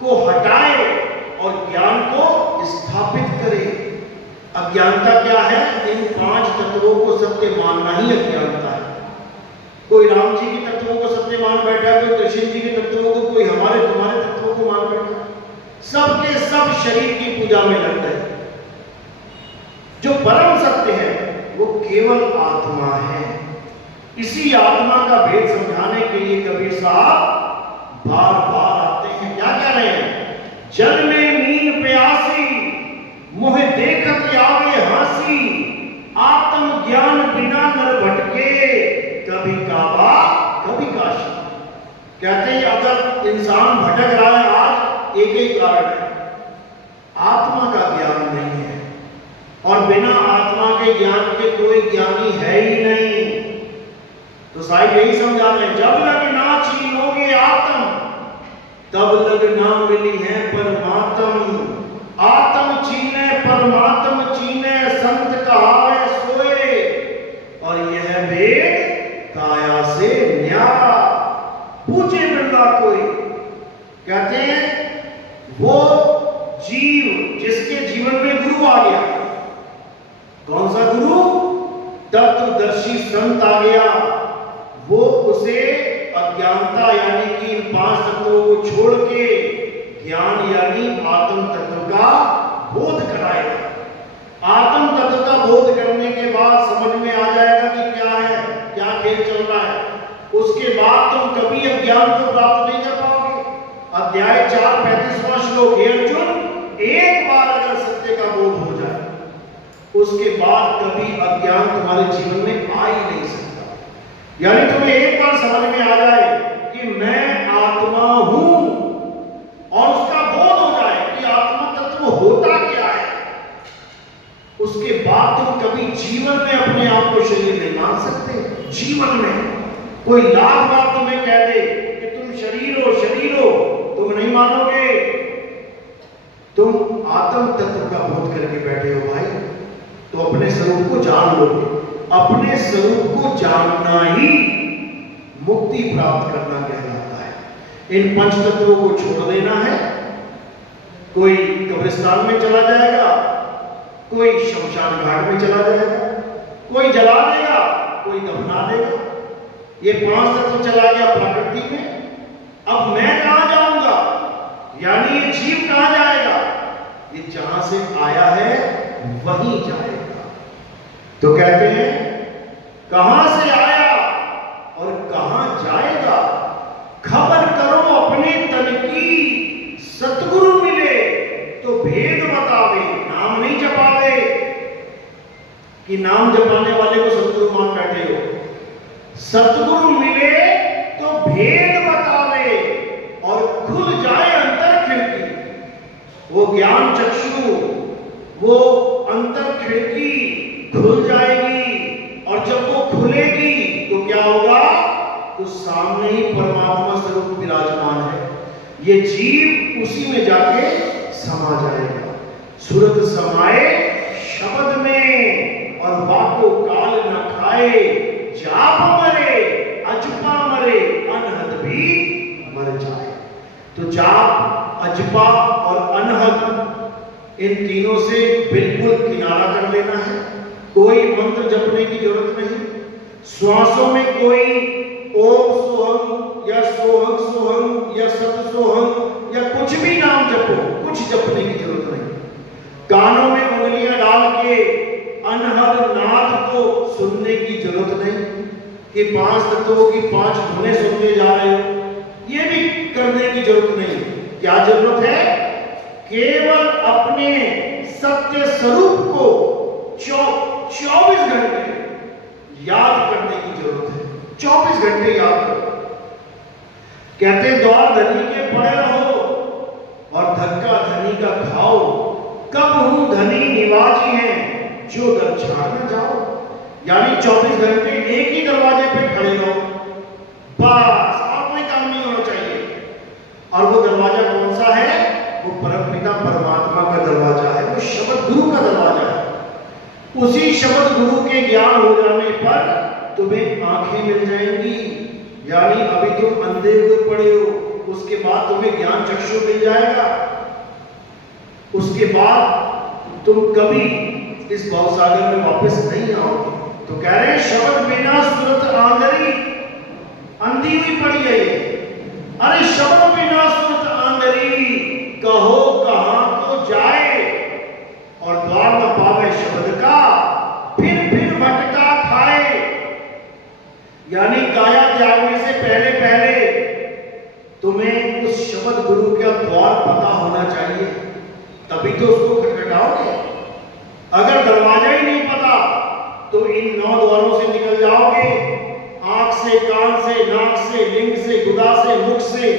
को हटाए और ज्ञान को स्थापित करे। अज्ञानता क्या है? इन 5 तत्वों को सत्य मानना ही अज्ञानता है। कोई राम जी के तत्वों को सत्य मान बैठा, कोई कृष्ण जी के तत्वों को, कोई हमारे तुम्हारे तत्वों को मान बैठा। सबके सब शरीर की पूजा में लग गए। जो परम सत्य है वो केवल आत्मा है। इसी आत्मा का भेद समझाने के लिए कबीर साहब बार बार आते हैं। क्या कह रहे हैं? जल में मीन प्यासी, मुह देखत आवे हासी, आत्म ज्ञान बिना नर भटके, एक ही कारण है, आत्मा का ज्ञान नहीं है, और बिना आत्मा के ज्ञान के कोई ज्ञानी है ही नहीं। तो साहिब यही समझा रहे हैं, जब लग ना छीनोगे आत्म, तब लग ना मिली है परमात्म। आत्म छीने परमात्म छीने, संत कहावे सोए, और यह वेद काया से न्यारा। पूछे बिरला कोई, कहते हैं वो जीव जिसके जीवन में गुरु आ गया, कौन सा गुरु? तत्वदर्शी संत आ गया, वो उसे अज्ञानता यानी कि इन 5 तत्वों को छोड़ के ज्ञान यानी आत्म तत्व का बोध कराएगा। आत्म तत्व का बोध करने के बाद समझ में आ जाएगा कि क्या है, क्या खेल चल रहा है। उसके बाद तुम कभी अज्ञान को प्राप्त नहीं कर पाओगे। अध्याय 4 35वां श्लोक, हे अर्जुन, एक बार अगर सत्य का बोध हो जाए, उसके बाद कभी अज्ञान तुम्हारे जीवन में आ ही नहीं सकता। यानी तुम्हें एक बार समझ में आ जाए कि मैं आत्मा हूं, और उसका बोध हो जाए कि आत्मा तत्व होता क्या है, उसके बाद तुम कभी जीवन में अपने आप को शरीर नहीं मान सकते। जीवन में कोई लाख बार तुम्हें कह दे कि तुम शरीर हो, तुम नहीं मानोगे। तुम आत्म तत्व का बोध करके बैठे हो भाई, तो अपने स्वरूप को जान लोगे। अपने स्वरूप को जानना ही मुक्ति प्राप्त करना कहलाता है। इन 5 तत्वों को छोड़ देना है। कोई कब्रिस्तान में चला जाएगा, कोई शमशान घाट में चला जाएगा, कोई जला देगा, कोई दफना देगा। ये 5 तत्व चला गया प्रकृति में। अब मैं कहां जाऊंगा, यानी ये जीव कहां जाएगा? ये जहां से आया है वहीं जाएगा। तो कहते हैं कहां से आया और कहां जाएगा, खबर करो अपने तन की। सतगुरु मिले तो भेद बतावे, नाम नहीं जपावे कि नाम जपाने वाले को सतगुरु मान बैठे हो। सतगुरु मिले तो भेद बतावे और खुल जाए अंतर खिड़की। वो ज्ञान चक्षु, वो अंतर खिड़की खुल जाएगी, और जब वो खुलेगी तो क्या होगा? तो सामने ही परमात्मा स्वरूप विराजमान है। ये जीव उसी में जाके समा जाएगा। सूरत समाए शब्द में, और वाको काल न खाए। जाप मरे अजपा मरे, अनहद भी मर जाए। तो जाप, अजपा और अनहद, इन तीनों से बिल्कुल किनारा कर लेना है। कोई मंत्र जपने की जरूरत नहीं। श्वासों में कोई ओम सोहम या सोहम सोहम या सत सोहम या कुछ भी नाम जपो, कुछ जपने की जरूरत नहीं। कानों में उंगलियां डाल के अनहद नाद को सुनने की जरूरत नहीं कि 5 तत्वों की 5 धुनें सुनते जा रहे हो। ये भी करने की जरूरत नहीं। क्या जरूरत है? केवल अपने सत्य स्वरूप को 24 घंटे याद करने की जरूरत है। 24 घंटे याद करो। कहते द्वार धनी के पड़े रहो और धक्का धनी का खाओ। कब हूं धनी निवाजी है, जो दर छाड़ न जाओ। यानी 24 घंटे एक ही दरवाजे पे खड़े रहो, बस, और कोई काम नहीं होना चाहिए। और वो दरवाजा कौन सा है? वो परमपिता परमात्मा का दरवाजा है, वो शब्द गुरु का दरवाजा है। उसी शब्द गुरु के ज्ञान हो जाने पर तुम्हें आंखें मिल जाएंगी। यानी अभी तुम अंधे हुए पड़े हो, उसके बाद तुम्हें ज्ञान चक्षु मिल जाएगा। उसके बाद तुम कभी इस भवसागर में वापस नहीं आओगे। तो कह रहे हैं शब्द बिना सूरत आंधरी, अंधी हुई पड़ी है। अरे शब्द बिना सूरत आंधरी, कहो कहां को जाए। और द्वार न पावे शब्द का, फिर भटका खाए। यानी काया त्यागने से पहले पहले तुम्हें उस शब्द गुरु का द्वार पता होना चाहिए, तभी तो उसको खटखटाओगे। अगर दरवाजा ही नहीं पता तो इन 9 द्वारों से निकल जाओगे। आंख से, कान से, नाक से, लिंग से, गुदा से, मुख से,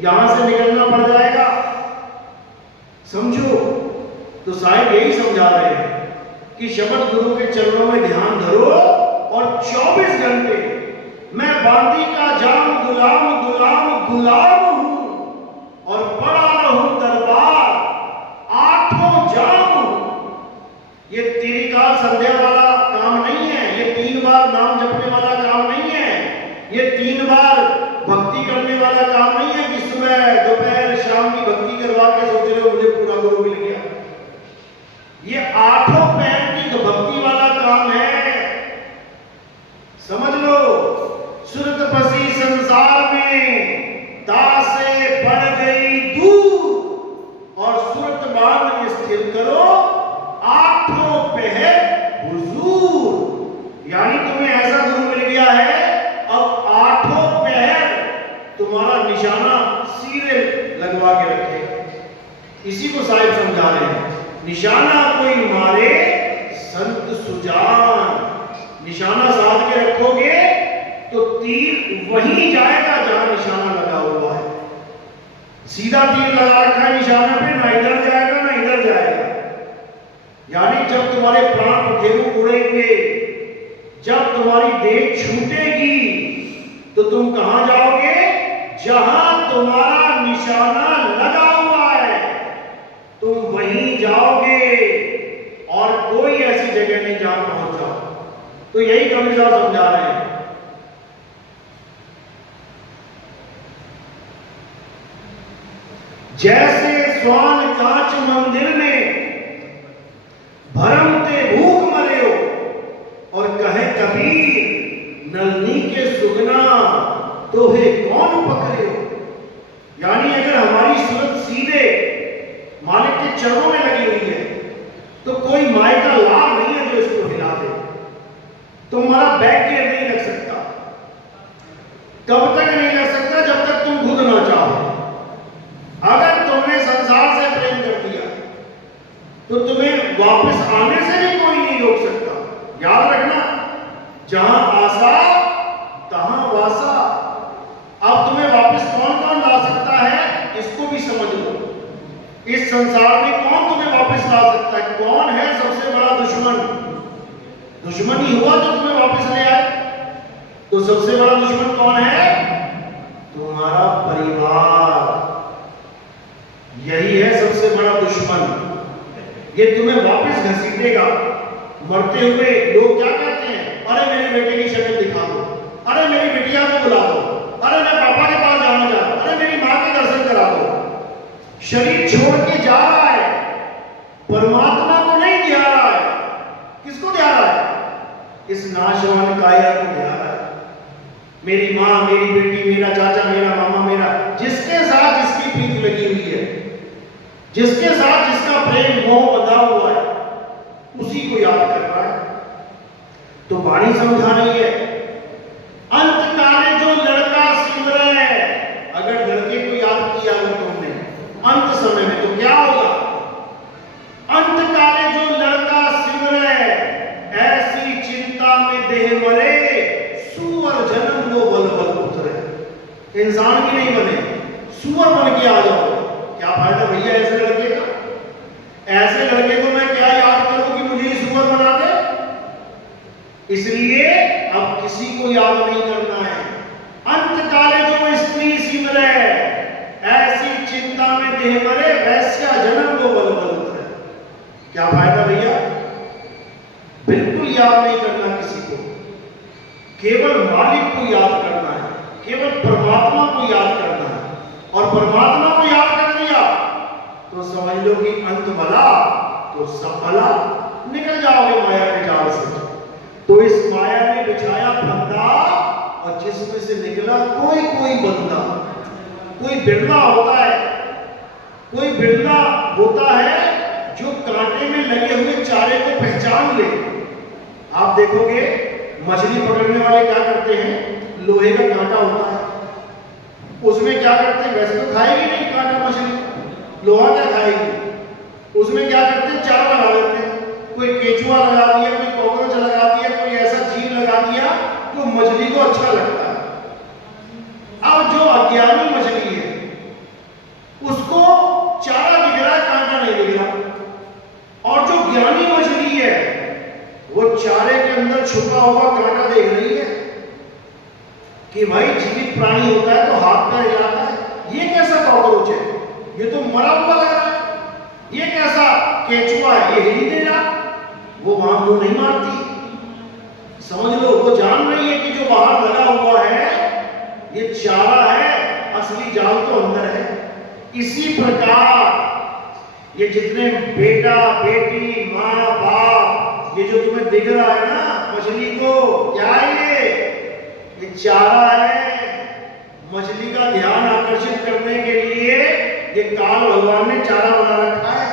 यहां से निकलना पड़ जाएगा। समझो। तो साहिब यही समझा रहे हैं कि शब्द गुरु के चरणों में ध्यान धरो और 24 घंटे मैं बांदी का जाम गुलाम गुलाम गुलाम हूं और पड़ा रहूं दरबार आठों जाम। ये त्रिकाल संध्या वाला काम नहीं है, ये 3 बार नाम जपने वाला काम नहीं है, ये 3 बार भक्ति करने वाला काम नहीं है कि सुबह दोपहर शाम की भक्ति करवा के सोच रहे हो मुझे पूरा गुरु मिल गया। ये 8 पैर की भक्ति वाला काम है, समझ लो। सुरत फंसी संसार में दासे पड़ गई दूर और सुरत बांध स्थिर करो 8 पहर हुजूर। यानी तुम्हें ऐसा गुरु मिल गया है, अब 8 पहर तुम्हारा निशाना सीधे लगवा के रखे। इसी को साहिब समझा रहे हैं, निशाना कोई मारे संत सुजान। निशाना साध के रखोगे तो तीर वहीं जाएगा जहां निशाना लगा हुआ है। सीधा तीर लगा रखा है निशाना पे, ना इधर जाएगा ना इधर जाएगा। यानी जब तुम्हारे प्राण पखेरु उड़ेंगे, जब तुम्हारी देह छूटेगी तो तुम कहां जाओगे? जहां तुम्हारा निशाना लगा हुआ है तुम वहीं जाओगे और कोई ऐसी जगह नहीं जहां पहुंच जाओ। तो यही कबीर साहब समझा रहे हैं। जैसे स्वान कांच मंदिर में भरमते भूख मरे हो और कहे कबीर नलनी के सुगना तो है कौन पकड़े हो। यानी अगर हमारी सूरत सीधे मालिक के चरणों में लगी हुई है तो कोई माय का लाभ नहीं है जो इसको हिला दे। तुम्हारा बैक गियर नहीं लग सकता। कब तक नहीं लग सकता? जब तक तुम खुद ना चाहो। अगर तुमने संसार से प्रेम कर दिया तो तुम्हें वापस आने से भी कोई नहीं रोक सकता। याद रखना, जहां आशा तहां वासा। अब तुम्हें वापस कौन कौन ला सकता है इसको भी समझ लो। इस संसार में कौन तुम्हें वापस ला सकता है? कौन है सबसे बड़ा दुश्मन? दुश्मन ही हुआ तो तुम्हें वापस ले आए। तो सबसे बड़ा दुश्मन कौन है? तुम्हारा परिवार। यही है सबसे बड़ा दुश्मन। ये तुम्हें वापस घसीटेगा। मरते हुए लोग क्या कहते हैं? अरे मेरे बेटे की शक्ल दिखा दो, अरे मेरी बिटिया को बुला दो, अरे मैं पापा के पास जाना चाहता हूं, अरे मेरी मां के दर्शन करा दो। शरीर छोड़ के जा रहा है, परमात्मा को नहीं जा रहा है। किसको जा रहा है? इस नाशवान काया को जा रहा है। मेरी मां, मेरी बेटी, मेरा चाचा, मेरा मामा, मेरा जिसके साथ जिसकी प्रीत लगी हुई है, जिसके साथ जिसका प्रेम मोह बंधा हुआ है, उसी को याद कर रहा है। तो वाणी समझा रही है, अंत काले जो लड़का सिमरे। अगर लड़के को याद किया अगर तुमने अंत समय में तो क्या होगा? अंत काले जो लड़का सिमरे ऐसी चिंता में देह मरे, सुअर जन्म वो बल बल उतरे। इंसान की नहीं बने, सुअर बन के आ जाओ। क्या फायदा भैया ऐसे लड़के का? ऐसे लड़के को मैं क्या याद करूं कि मुझे सुअर बना दे? इसलिए अब किसी को याद नहीं करना है। अंत काले जो स्त्री सिमरे ऐसी चिंता में देह मरे, वैश्या जन्म को बल बल उतरे। क्या फायदा भैया? बिल्कुल याद नहीं करना किसी को, केवल मालिक को याद करना है, केवल परमात्मा को याद करना है। और परमात्मा को याद कर लिया तो समझ लो कि अंत भला तो सब भला। निकल जाओगे माया के जाल से। तो इस माया ने बिछाया फंदा और जिसमें से निकला कोई कोई बंदा। कोई बिरला होता है, कोई बिरला होता है जो कांटे में लगे हुए चारे को पहचान ले। आप देखोगे मछली पकड़ने वाले क्या करते हैं? लोहे का कांटा होता है, उसमें क्या करते हैं? वैसे तो खाएगी नहीं कांटा मछली, लोहा क्या खाएगी? उसमें क्या करते हैं? चारा लगा देते हैं। कोई केचुआ लगा दिया, कोई कॉकरोच लगा दिया, कोई ऐसा जीव लगा दिया जो मछली को अच्छा लगता है। अब जो अज्ञानी मछली है उसको चारा दिख रहा है, कांटा वो चारे के अंदर छुपा हुआ कांटा देख रही है कि भाई जीवित प्राणी होता है तो हाथ पैर हिलाता है, ये कैसा कॉकरोच है, ये तो मरा हुआ लग रहा है, ये कैसा केचुआ है, ये हिल ही नहीं रहा। वो वहां मुंह नहीं मारती। समझ लो, वो जान रही है कि जो बाहर लगा हुआ है ये चारा है, असली जाल तो अंदर है। इसी प्रकार ये जितने बेटा बेटी माँ बाप, ये जो तुम्हें दिख रहा है ना मछली को, क्या है ये चारा है। मछली का ध्यान आकर्षित करने के लिए ये काल भगवान ने चारा बना रखा है।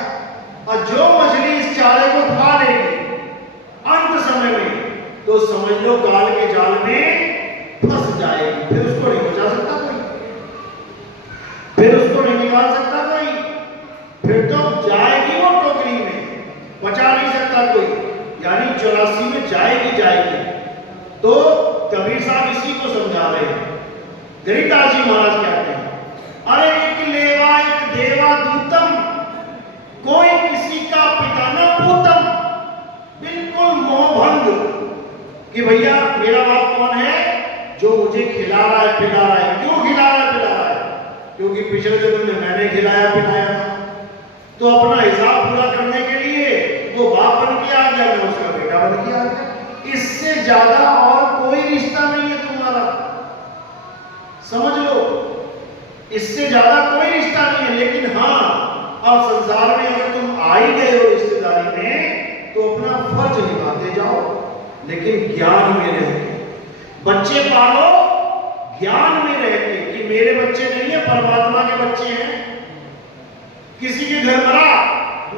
और जो मछली इस चारे को खा लेगी अंत समय में, तो समझ लो काल के जाल में फंस जाएगी। फिर उसको नहीं बचा सकता कोई, फिर उसको नहीं निकाल सकता कोई, फिर तो जाएगी वो टोकरी में, बचा नहीं सकता कोई। यानी 84 में जाएगी। तो कबीर साहब इसी को समझा रहे हैं। गरीबदास जी महाराज कहते हैं, अरे एक लेवा एक देवा दूतम, कोई किसी का पिता न पूतम। बिल्कुल मोहभंग कि भैया मेरा बाप कौन है जो मुझे खिला रहा है पिला रहा है। क्यों खिला रहा है पिला रहा है? क्योंकि पिछले जन्म में मैंने खिलाया पिलाया था, तो अपना हिसाब पूरा करने के लिए वो बाप बन के आ गया, मैं उसका बेटा बन के आ गया। इससे ज्यादा और कोई रिश्ता नहीं है तुम्हारा, समझ लो, इससे ज्यादा कोई रिश्ता नहीं है। लेकिन हाँ, अब संसार में अगर तुम आ ही गए हो रिश्तेदारी में, तो अपना फर्ज निभाते जाओ, लेकिन ज्ञान में रह के। बच्चे पालो ज्ञान में रह के कि मेरे बच्चे नहीं है, परमात्मा के बच्चे हैं। किसी के घर मरा,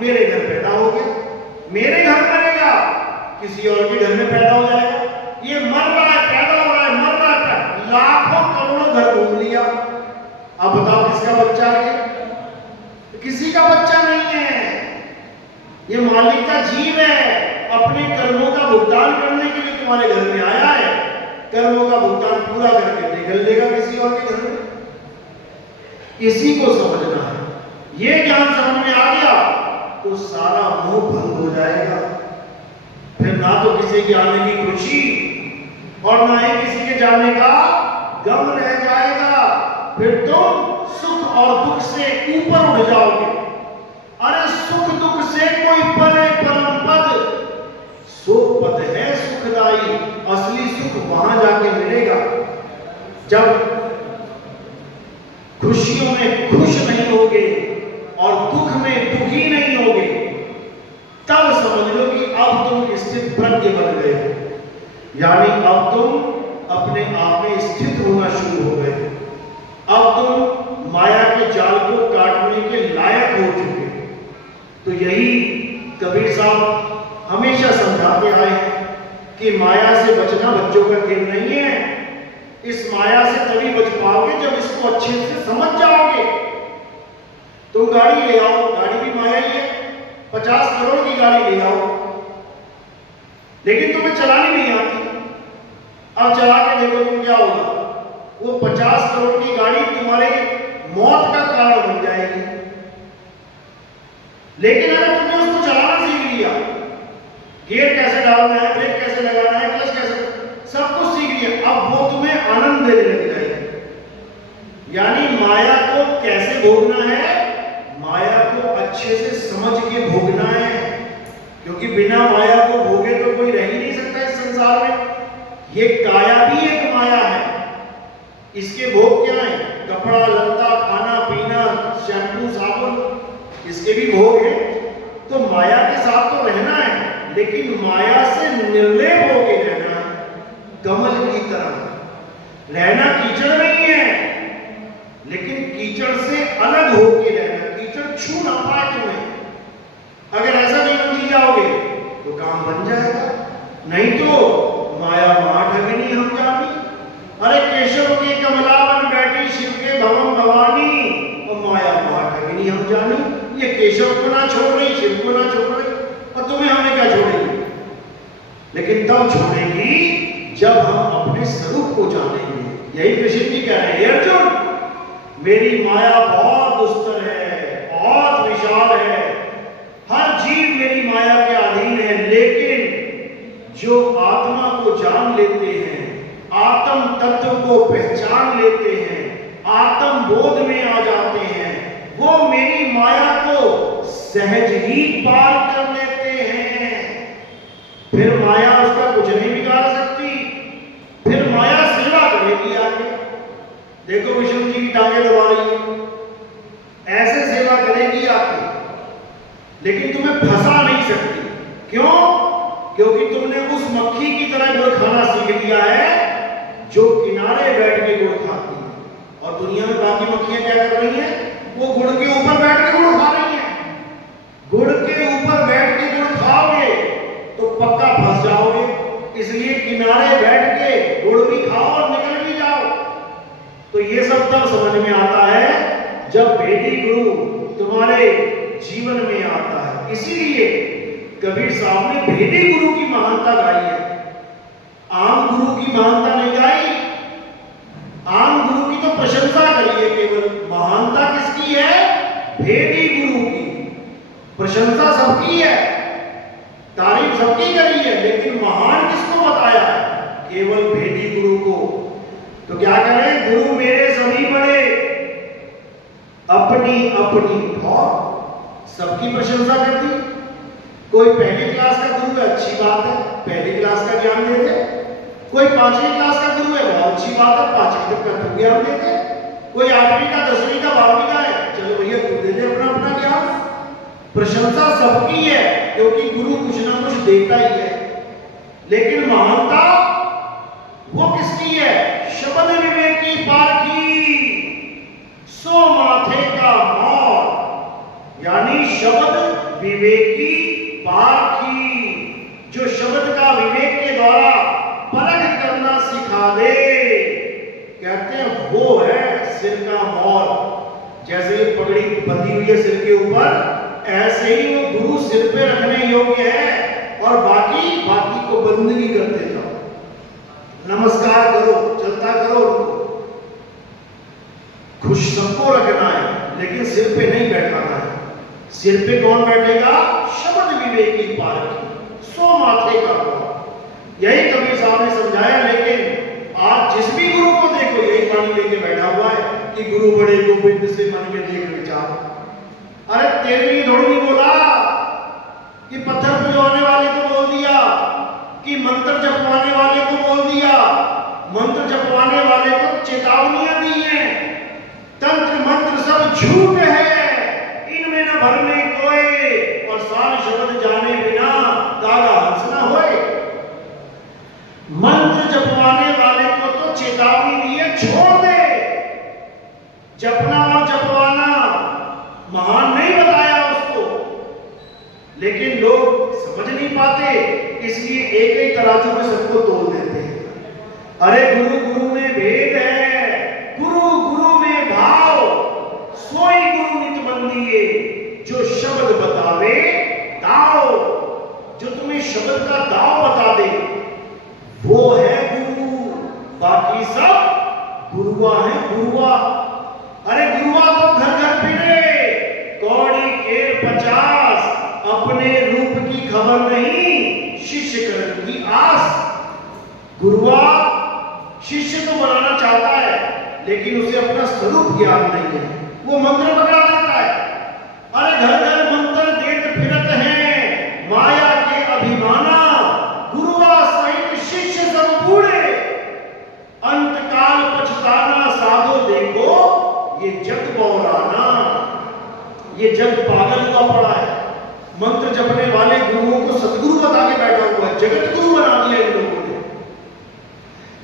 मेरे घर पैदा हो गया, मेरे घर मरेगा, किसी और के घर में पैदा हो जाएगा। ये मर रहा है, पैदा हो रहा है, मर रहा है, लाखों करोड़ों घर घूम लिया। अब बताओ किसका बच्चा है? किसी का बच्चा नहीं है, ये मालिक का जीव है। अपने कर्मों का भुगतान करने के लिए तुम्हारे घर में आया है, कर्मों का भुगतान पूरा करके निकल लेगा किसी और के घर में। इसी को समझना है। ये ज्ञान समझ में आ गया तो सारा मोह भंग हो जाएगा। फिर ना तो किसी के आने की खुशी और ना ही किसी के जाने का गम रह जाएगा। फिर तुम सुख और दुख से ऊपर उठ जाओगे। अरे सुख दुख से कोई परे परम पद, सो पद है सुखदाई। असली सुख वहां जाके मिलेगा जब खुशियों में खुश नहीं होगे और दुख में दुखी नहीं होगे। तब समझ लो कि अब तुम स्थित प्रज्ञ बन गए, यानी अब तुम अपने आप में स्थित होना शुरू हो गए। अब तुम माया के जाल को काटने के लायक हो चुके। तो यही कबीर साहब हमेशा समझाते आए हैं कि माया से बचना बच्चों का खेल नहीं है। इस माया से तभी बच पाओगे जब इसको अच्छे से समझ जाओगे। तुम गाड़ी ले आओ, गाड़ी भी माया ही है। 50 करोड़ की गाड़ी ले आओ, लेकिन तुम्हें चलानी नहीं आती। अब चला के देखो तुम क्या होगा। वो 50 करोड़ की गाड़ी तुम्हारे मौत का कारण बन जाएगी। लेकिन अगर तुमने उसको चलाना सीख लिया, गियर कैसे डालना है, ब्रेक कैसे लगाना है, क्लच कैसे, सब कुछ सीख लिया, अब वो तुम्हें आनंद देने लग जाएगी। यानी माया को कैसे भोगना है, माया को अच्छे से समझ के भोगना है। क्योंकि बिना माया को भोगे तो कोई रह ही नहीं सकता इस संसार में। ये काया भी एक माया है। इसके भोग क्या है? कपड़ा लत्ता, खाना पीना, शैम्पू साबुन, इसके भी भोग है। तो माया के साथ तो रहना है, लेकिन माया से निर्लेप होके रहना है। कमल की तरह रहना कीचड़ नहीं है, लेकिन कीचड़ से अलग होके रहना। कीचड़ छू ना पाए तुम्हें। अगर ऐसा नहीं बन जाओगे तो काम बन जाएगा, नहीं तो माया माठगिनी हम जानी। अरे केशव के कमला बन बैठी शिव के भवन भवानी, और माया माठगिनी हम जानी। ये केशव को ना छोड़ रही, शिव को ना छोड़ रही, और तुम्हें हमें क्या छोड़ेगी? लेकिन तब छोड़ेगी जब हम अपने स्वरूप को जानेंगे। यही कृष्ण जी कह रहे हैं, अर्जुन मेरी माया बहुत दुस्तर है, बहुत विशाल है, हर जीव मेरी माया के अधीन है, लेकिन जो आत्मा को जान लेते हैं, आत्म तत्व को पहचान लेते हैं, आत्म बोध में आ जाते हैं, वो मेरी माया को सहज ही पार कर लेते हैं। फिर माया उसका कुछ नहीं बिगाड़ सकती, फिर माया सेवा करेगी आगे। देखो विष्णु जी की टांगे दबा रही है, ऐसे सेवा करेगी आपकी, लेकिन तुम्हें फंसा नहीं सकती। क्यों? क्योंकि तुमने उस मक्खी की तरह गुड़ खाना सीख लिया है जो किनारे बैठ के गुड़ खाती है। और दुनिया में बाकी मक्खियां क्या कर रही हैं? वो गुड़ के ऊपर बैठ के गुड़ खा रही हैं। गुड़ के ऊपर बैठ के गुड़ खाओगे तो पक्का फंस जाओगे। इसलिए किनारे बैठ के गुड़ भी खाओ और निकल भी जाओ। तो ये सब तब समझ में आता है जब वैदिक गुरु तुम्हारे जीवन में आता है। इसीलिए कबीर साहब ने वैदिक गुरु की महानता गाई है, आम गुरु की महानता नहीं गाई। आम गुरु की तो प्रशंसा करी है केवल, महानता किसकी है? वैदिक गुरु की। प्रशंसा सबकी है, तारीफ सबकी करी है, लेकिन महान किसको बताया है? केवल वैदिक गुरु को। तो क्या करें? गुरु मेरे सभी बड़े, अपनी अपनी भाव। सबकी प्रशंसा कर दी। कोई पहली क्लास का गुरु है, अच्छी बात है, पहली क्लास का ज्ञान दे दे। कोई 5वीं क्लास का गुरु है, बहुत अच्छी बात है, 5वीं तक का तू ज्ञान दे दे। कोई 8वीं का, 10वीं का, 12वीं का है, चलो भैया तू दे दे अपना अपना ज्ञान। प्रशंसा सबकी है, क्योंकि गुरु कुछ ना कुछ देता ही है। लेकिन महानता वो किसकी है? शब्द विवेकी पारखी सो माथे का मौत। यानी शब्द विवेकी पारखी, जो शब्द का विवेक के द्वारा परख करना सिखा दे, कहते हैं वो है सिर का मौत। जैसे ये पगड़ी बंधी हुई है सिर के ऊपर, ऐसे ही वो गुरु सिर पे रखने योग्य है। और बाकी को बंदगी करते जाओ, नमस्कार करो, चलता करो, खुश सबको रखना है, लेकिन सिर पे नहीं बैठाना है। सिर पे कौन बैठेगा? शब्द विवेकी पारखी सो माथे का मौत। यही कबीर साहब ने समझाया। लेकिन आज जिस भी गुरु को देखो यही वाणी लेके बैठा हुआ है कि गुरु बड़े गोविंद से मन में देख विचार। अरे तेरे लिए थोड़ी नहीं बोला कि पत्थर पुजवाने वाले को बोल दिया, कि मंत्र जपवाने वाले को बोल दिया। मंत्र जपवाने वाले को चेतावनियां दी हैं, तंत्र मंत्र सब झूठ है, इनमें न भरने कोई, और सार शब्द जाने बिना दागा हंस न होए। मंत्र जपवाने वाले को तो चेतावनी दी है, छोड़ दे। जपना और जपवाना महान नहीं बताया उसको, लेकिन लोग समझ नहीं पाते, इसलिए एक एक तराजू में सबको तोल देते हैं। अरे गुरु गुरु में भेद है, गुरु गुरु में भाव, सोई गुरु नित बंदिए, जो शब्द बतावे दाव। जो तुम्हें शब्द का दाव बता दे वो है गुरु, बाकी सब गुरुआ है, गुरुआ। अरे गुरुआ तो घर घर फिरे, कौड़ी केर 50, अपने रूप की खबर नहीं, शिष्य करण की आस। गुरुआ शिष्य तो बनाना चाहता है, लेकिन उसे अपना स्वरूप ज्ञान नहीं है, वो मंत्र पकड़ा देता है। अरे घर घर मंत्र देत फिरत हैं, माया के अभिमाना, गुरुआ सहित शिष्य सब बूढ़े, अंतकाल पछताना साधो देखो, ये जग बौराना। ये जग पागल हुआ पड़ा है। मंत्र जपने वाले गुरुओं को सदगुरु बता के बैठा हुआ है, जगत गुरु बना दिया इन लोगों ने।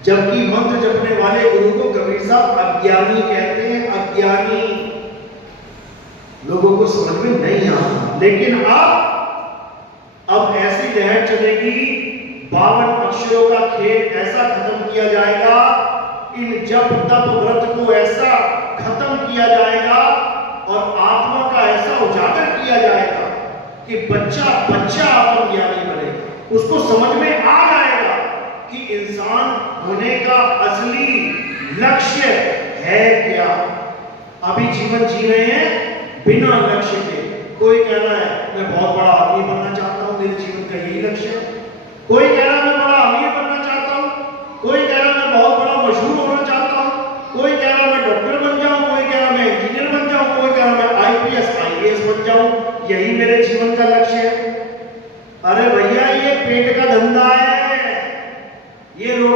जबकि मंत्र जपने वाले गुरु को कबीर साहब अज्ञानी कहते हैं, अज्ञानी। लोगों को समझ में नहीं आता। लेकिन अब ऐसी लहर चलेगी, 52 अक्षरों का खेल ऐसा खत्म किया जाएगा, इन जप तप व्रत को ऐसा खत्म किया जाएगा और आत्मा का ऐसा उजागर किया जाएगा कि बच्चा बच्चा आत्मज्ञानी बनेगा। उसको समझ में आ जाएगा कि इंसान होने का असली लक्ष्य है क्या। अभी जीवन जी रहे हैं बिना लक्ष्य के। कोई कह रहा है मैं बहुत बड़ा आदमी बनना चाहता हूं, मेरे जीवन का यही लक्ष्य है। कोई कह रहा है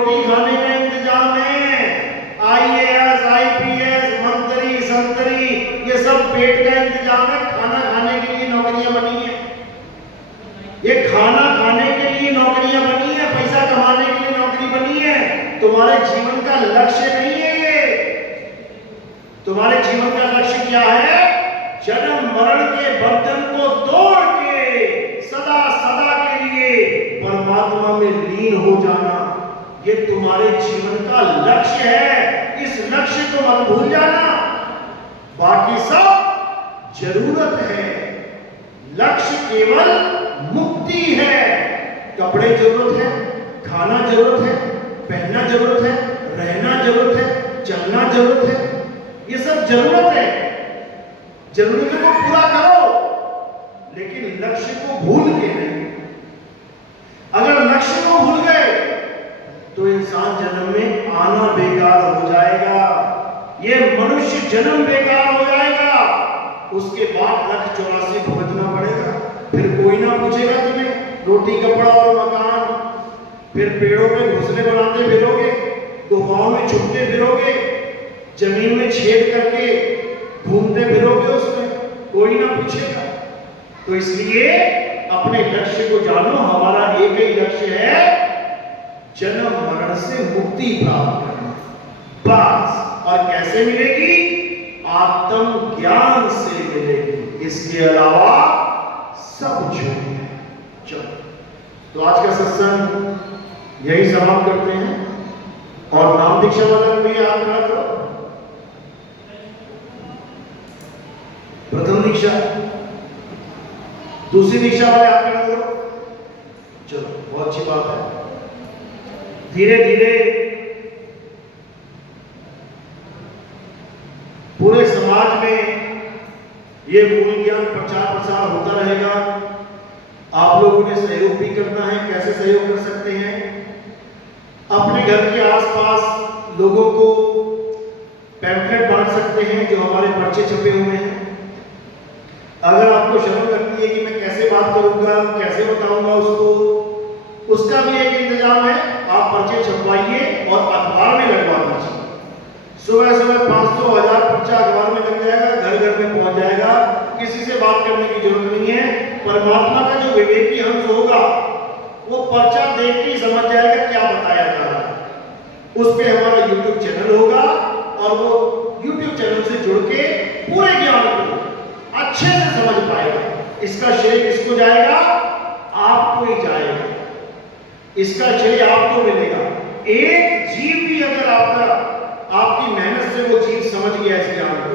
रोटी खाने का इंतजाम है। आईएएस, आईपीएस, मंत्री, संतरी, ये सब पेट का इंतजाम है। खाना खाने के लिए नौकरियां बनी है, ये खाना खाने के लिए नौकरियां बनी है, पैसा कमाने के लिए नौकरी बनी है। तुम्हारे जीवन का लक्ष्य नहीं है ये। तुम्हारे जीवन का लक्ष्य क्या है? जन्म मरण के बंधन को तोड़ के सदा सदा के लिए परमात्मा में लीन हो जाना, ये तुम्हारे जीवन का लक्ष्य है। इस लक्ष्य को मत भूल जाना। बाकी सब जरूरत है, लक्ष्य केवल मुक्ति है। कपड़े जरूरत है, खाना जरूरत है, पहनना जरूरत है, रहना जरूरत है, चलना जरूरत है, ये सब जरूरत है। जरूरतों को पूरा करो, लेकिन लक्ष्य को भूल के नहीं। अगर लक्ष्य को भूल गए तो इंसान जन्म में आना बेकार हो जाएगा, ये मनुष्य जन्म बेकार हो जाएगा। उसके बाद 1,84 भुगतना पड़ेगा। फिर कोई ना पूछेगा तुम्हें रोटी, कपड़ा और मकान। फिर पेड़ों पे घोंसले बनाते फिरोगे, गुफाओं में छुपते फिरोगे, जमीन में छेद करके घूमते फिरोगे, उसमें कोई ना पूछेगा। तो इसलिए अपने लक्ष्य को जानो। हमारा एक ही लक्ष्य है, जन्म मरण से मुक्ति प्राप्त करना, बस। और कैसे मिलेगी? आत्म ज्ञान से मिलेगी, इसके अलावा सब झूठ है। चलो, तो आज का सत्संग यही समाप्त करते हैं। और नाम दीक्षा वाला भी आप खड़ा करो। प्रथम दीक्षा, दूसरी दीक्षा वाले आप खड़ा करो। चलो, बहुत अच्छी बात है। धीरे धीरे पूरे समाज में ये मूल ज्ञान प्रचार प्रसार होता रहेगा। आप लोगों ने सहयोग भी करना है। कैसे सहयोग कर सकते हैं? अपने घर के आसपास लोगों को पैम्फलेट बांट सकते हैं जो हमारे पर्चे छपे हुए हैं। अगर आपको शर्म लगती है कि मैं कैसे बात करूंगा, कैसे बताऊंगा उसको, उसका भी एक इंतजाम है। आप पर्चे छपवाइए और अखबार में लगवा दीजिए। सुबह सुबह 500-1000 पर्चा अखबार में लग जाएगा, घर घर में पहुंच जाएगा। किसी से बात करने की जरूरत नहीं है। परमात्मा का जो विवेकी हंस होगा वो पर्चा देख के समझ जाएगा क्या बताया जा रहा है। उस पे हमारा YouTube चैनल होगा और वो YouTube चैनल से जुड़ के पूरे ज्ञान को अच्छे से समझ पाएगा। इसका श्रेय किसको जाएगा? आपको ही जाएगा। इसका श्रेय आपको मिलेगा। एक जीव भी अगर आपकी मेहनत से वो जीव समझ गया इस ज्ञान को,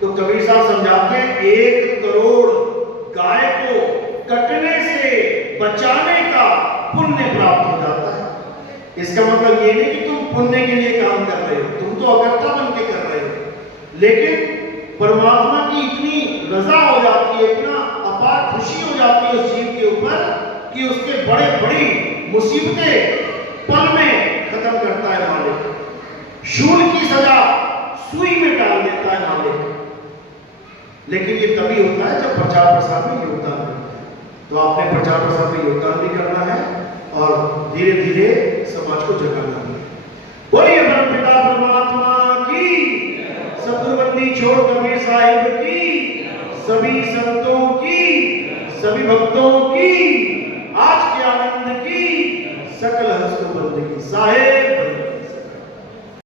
तो कबीर साहब समझाते हैं 1 करोड़ गाय को कटने से बचाने का पुण्य प्राप्त हो जाता है। इसका मतलब ये नहीं कि तुम पुण्य के लिए काम कर रहे हो, तुम तो अकर्ता बन के कर रहे हो। लेकिन परमात्मा की इतनी रजा हो जाती है, इतना अपार खुशी हो जाती है उस जीव के ऊपर कि उसके बड़े बड़ी मुसीबतें पल में खत्म करता है मालिक। शूल की सजा सुई में डाल देता है मालिक। लेकिन ये तभी होता है जब प्रचार प्रसार में योगदान करता है। तो आपने प्रचार प्रसार में योगदान भी करना है और धीरे धीरे समाज को जगाना भी है। बोलिए परमपिता परमात्मा की, सतगुरुवंदनी छोड़ कबीर साहिब की, सभी संतों की, सभी भक्तों की, आज के आनंद की, सकल हंस को बंद की। साहेब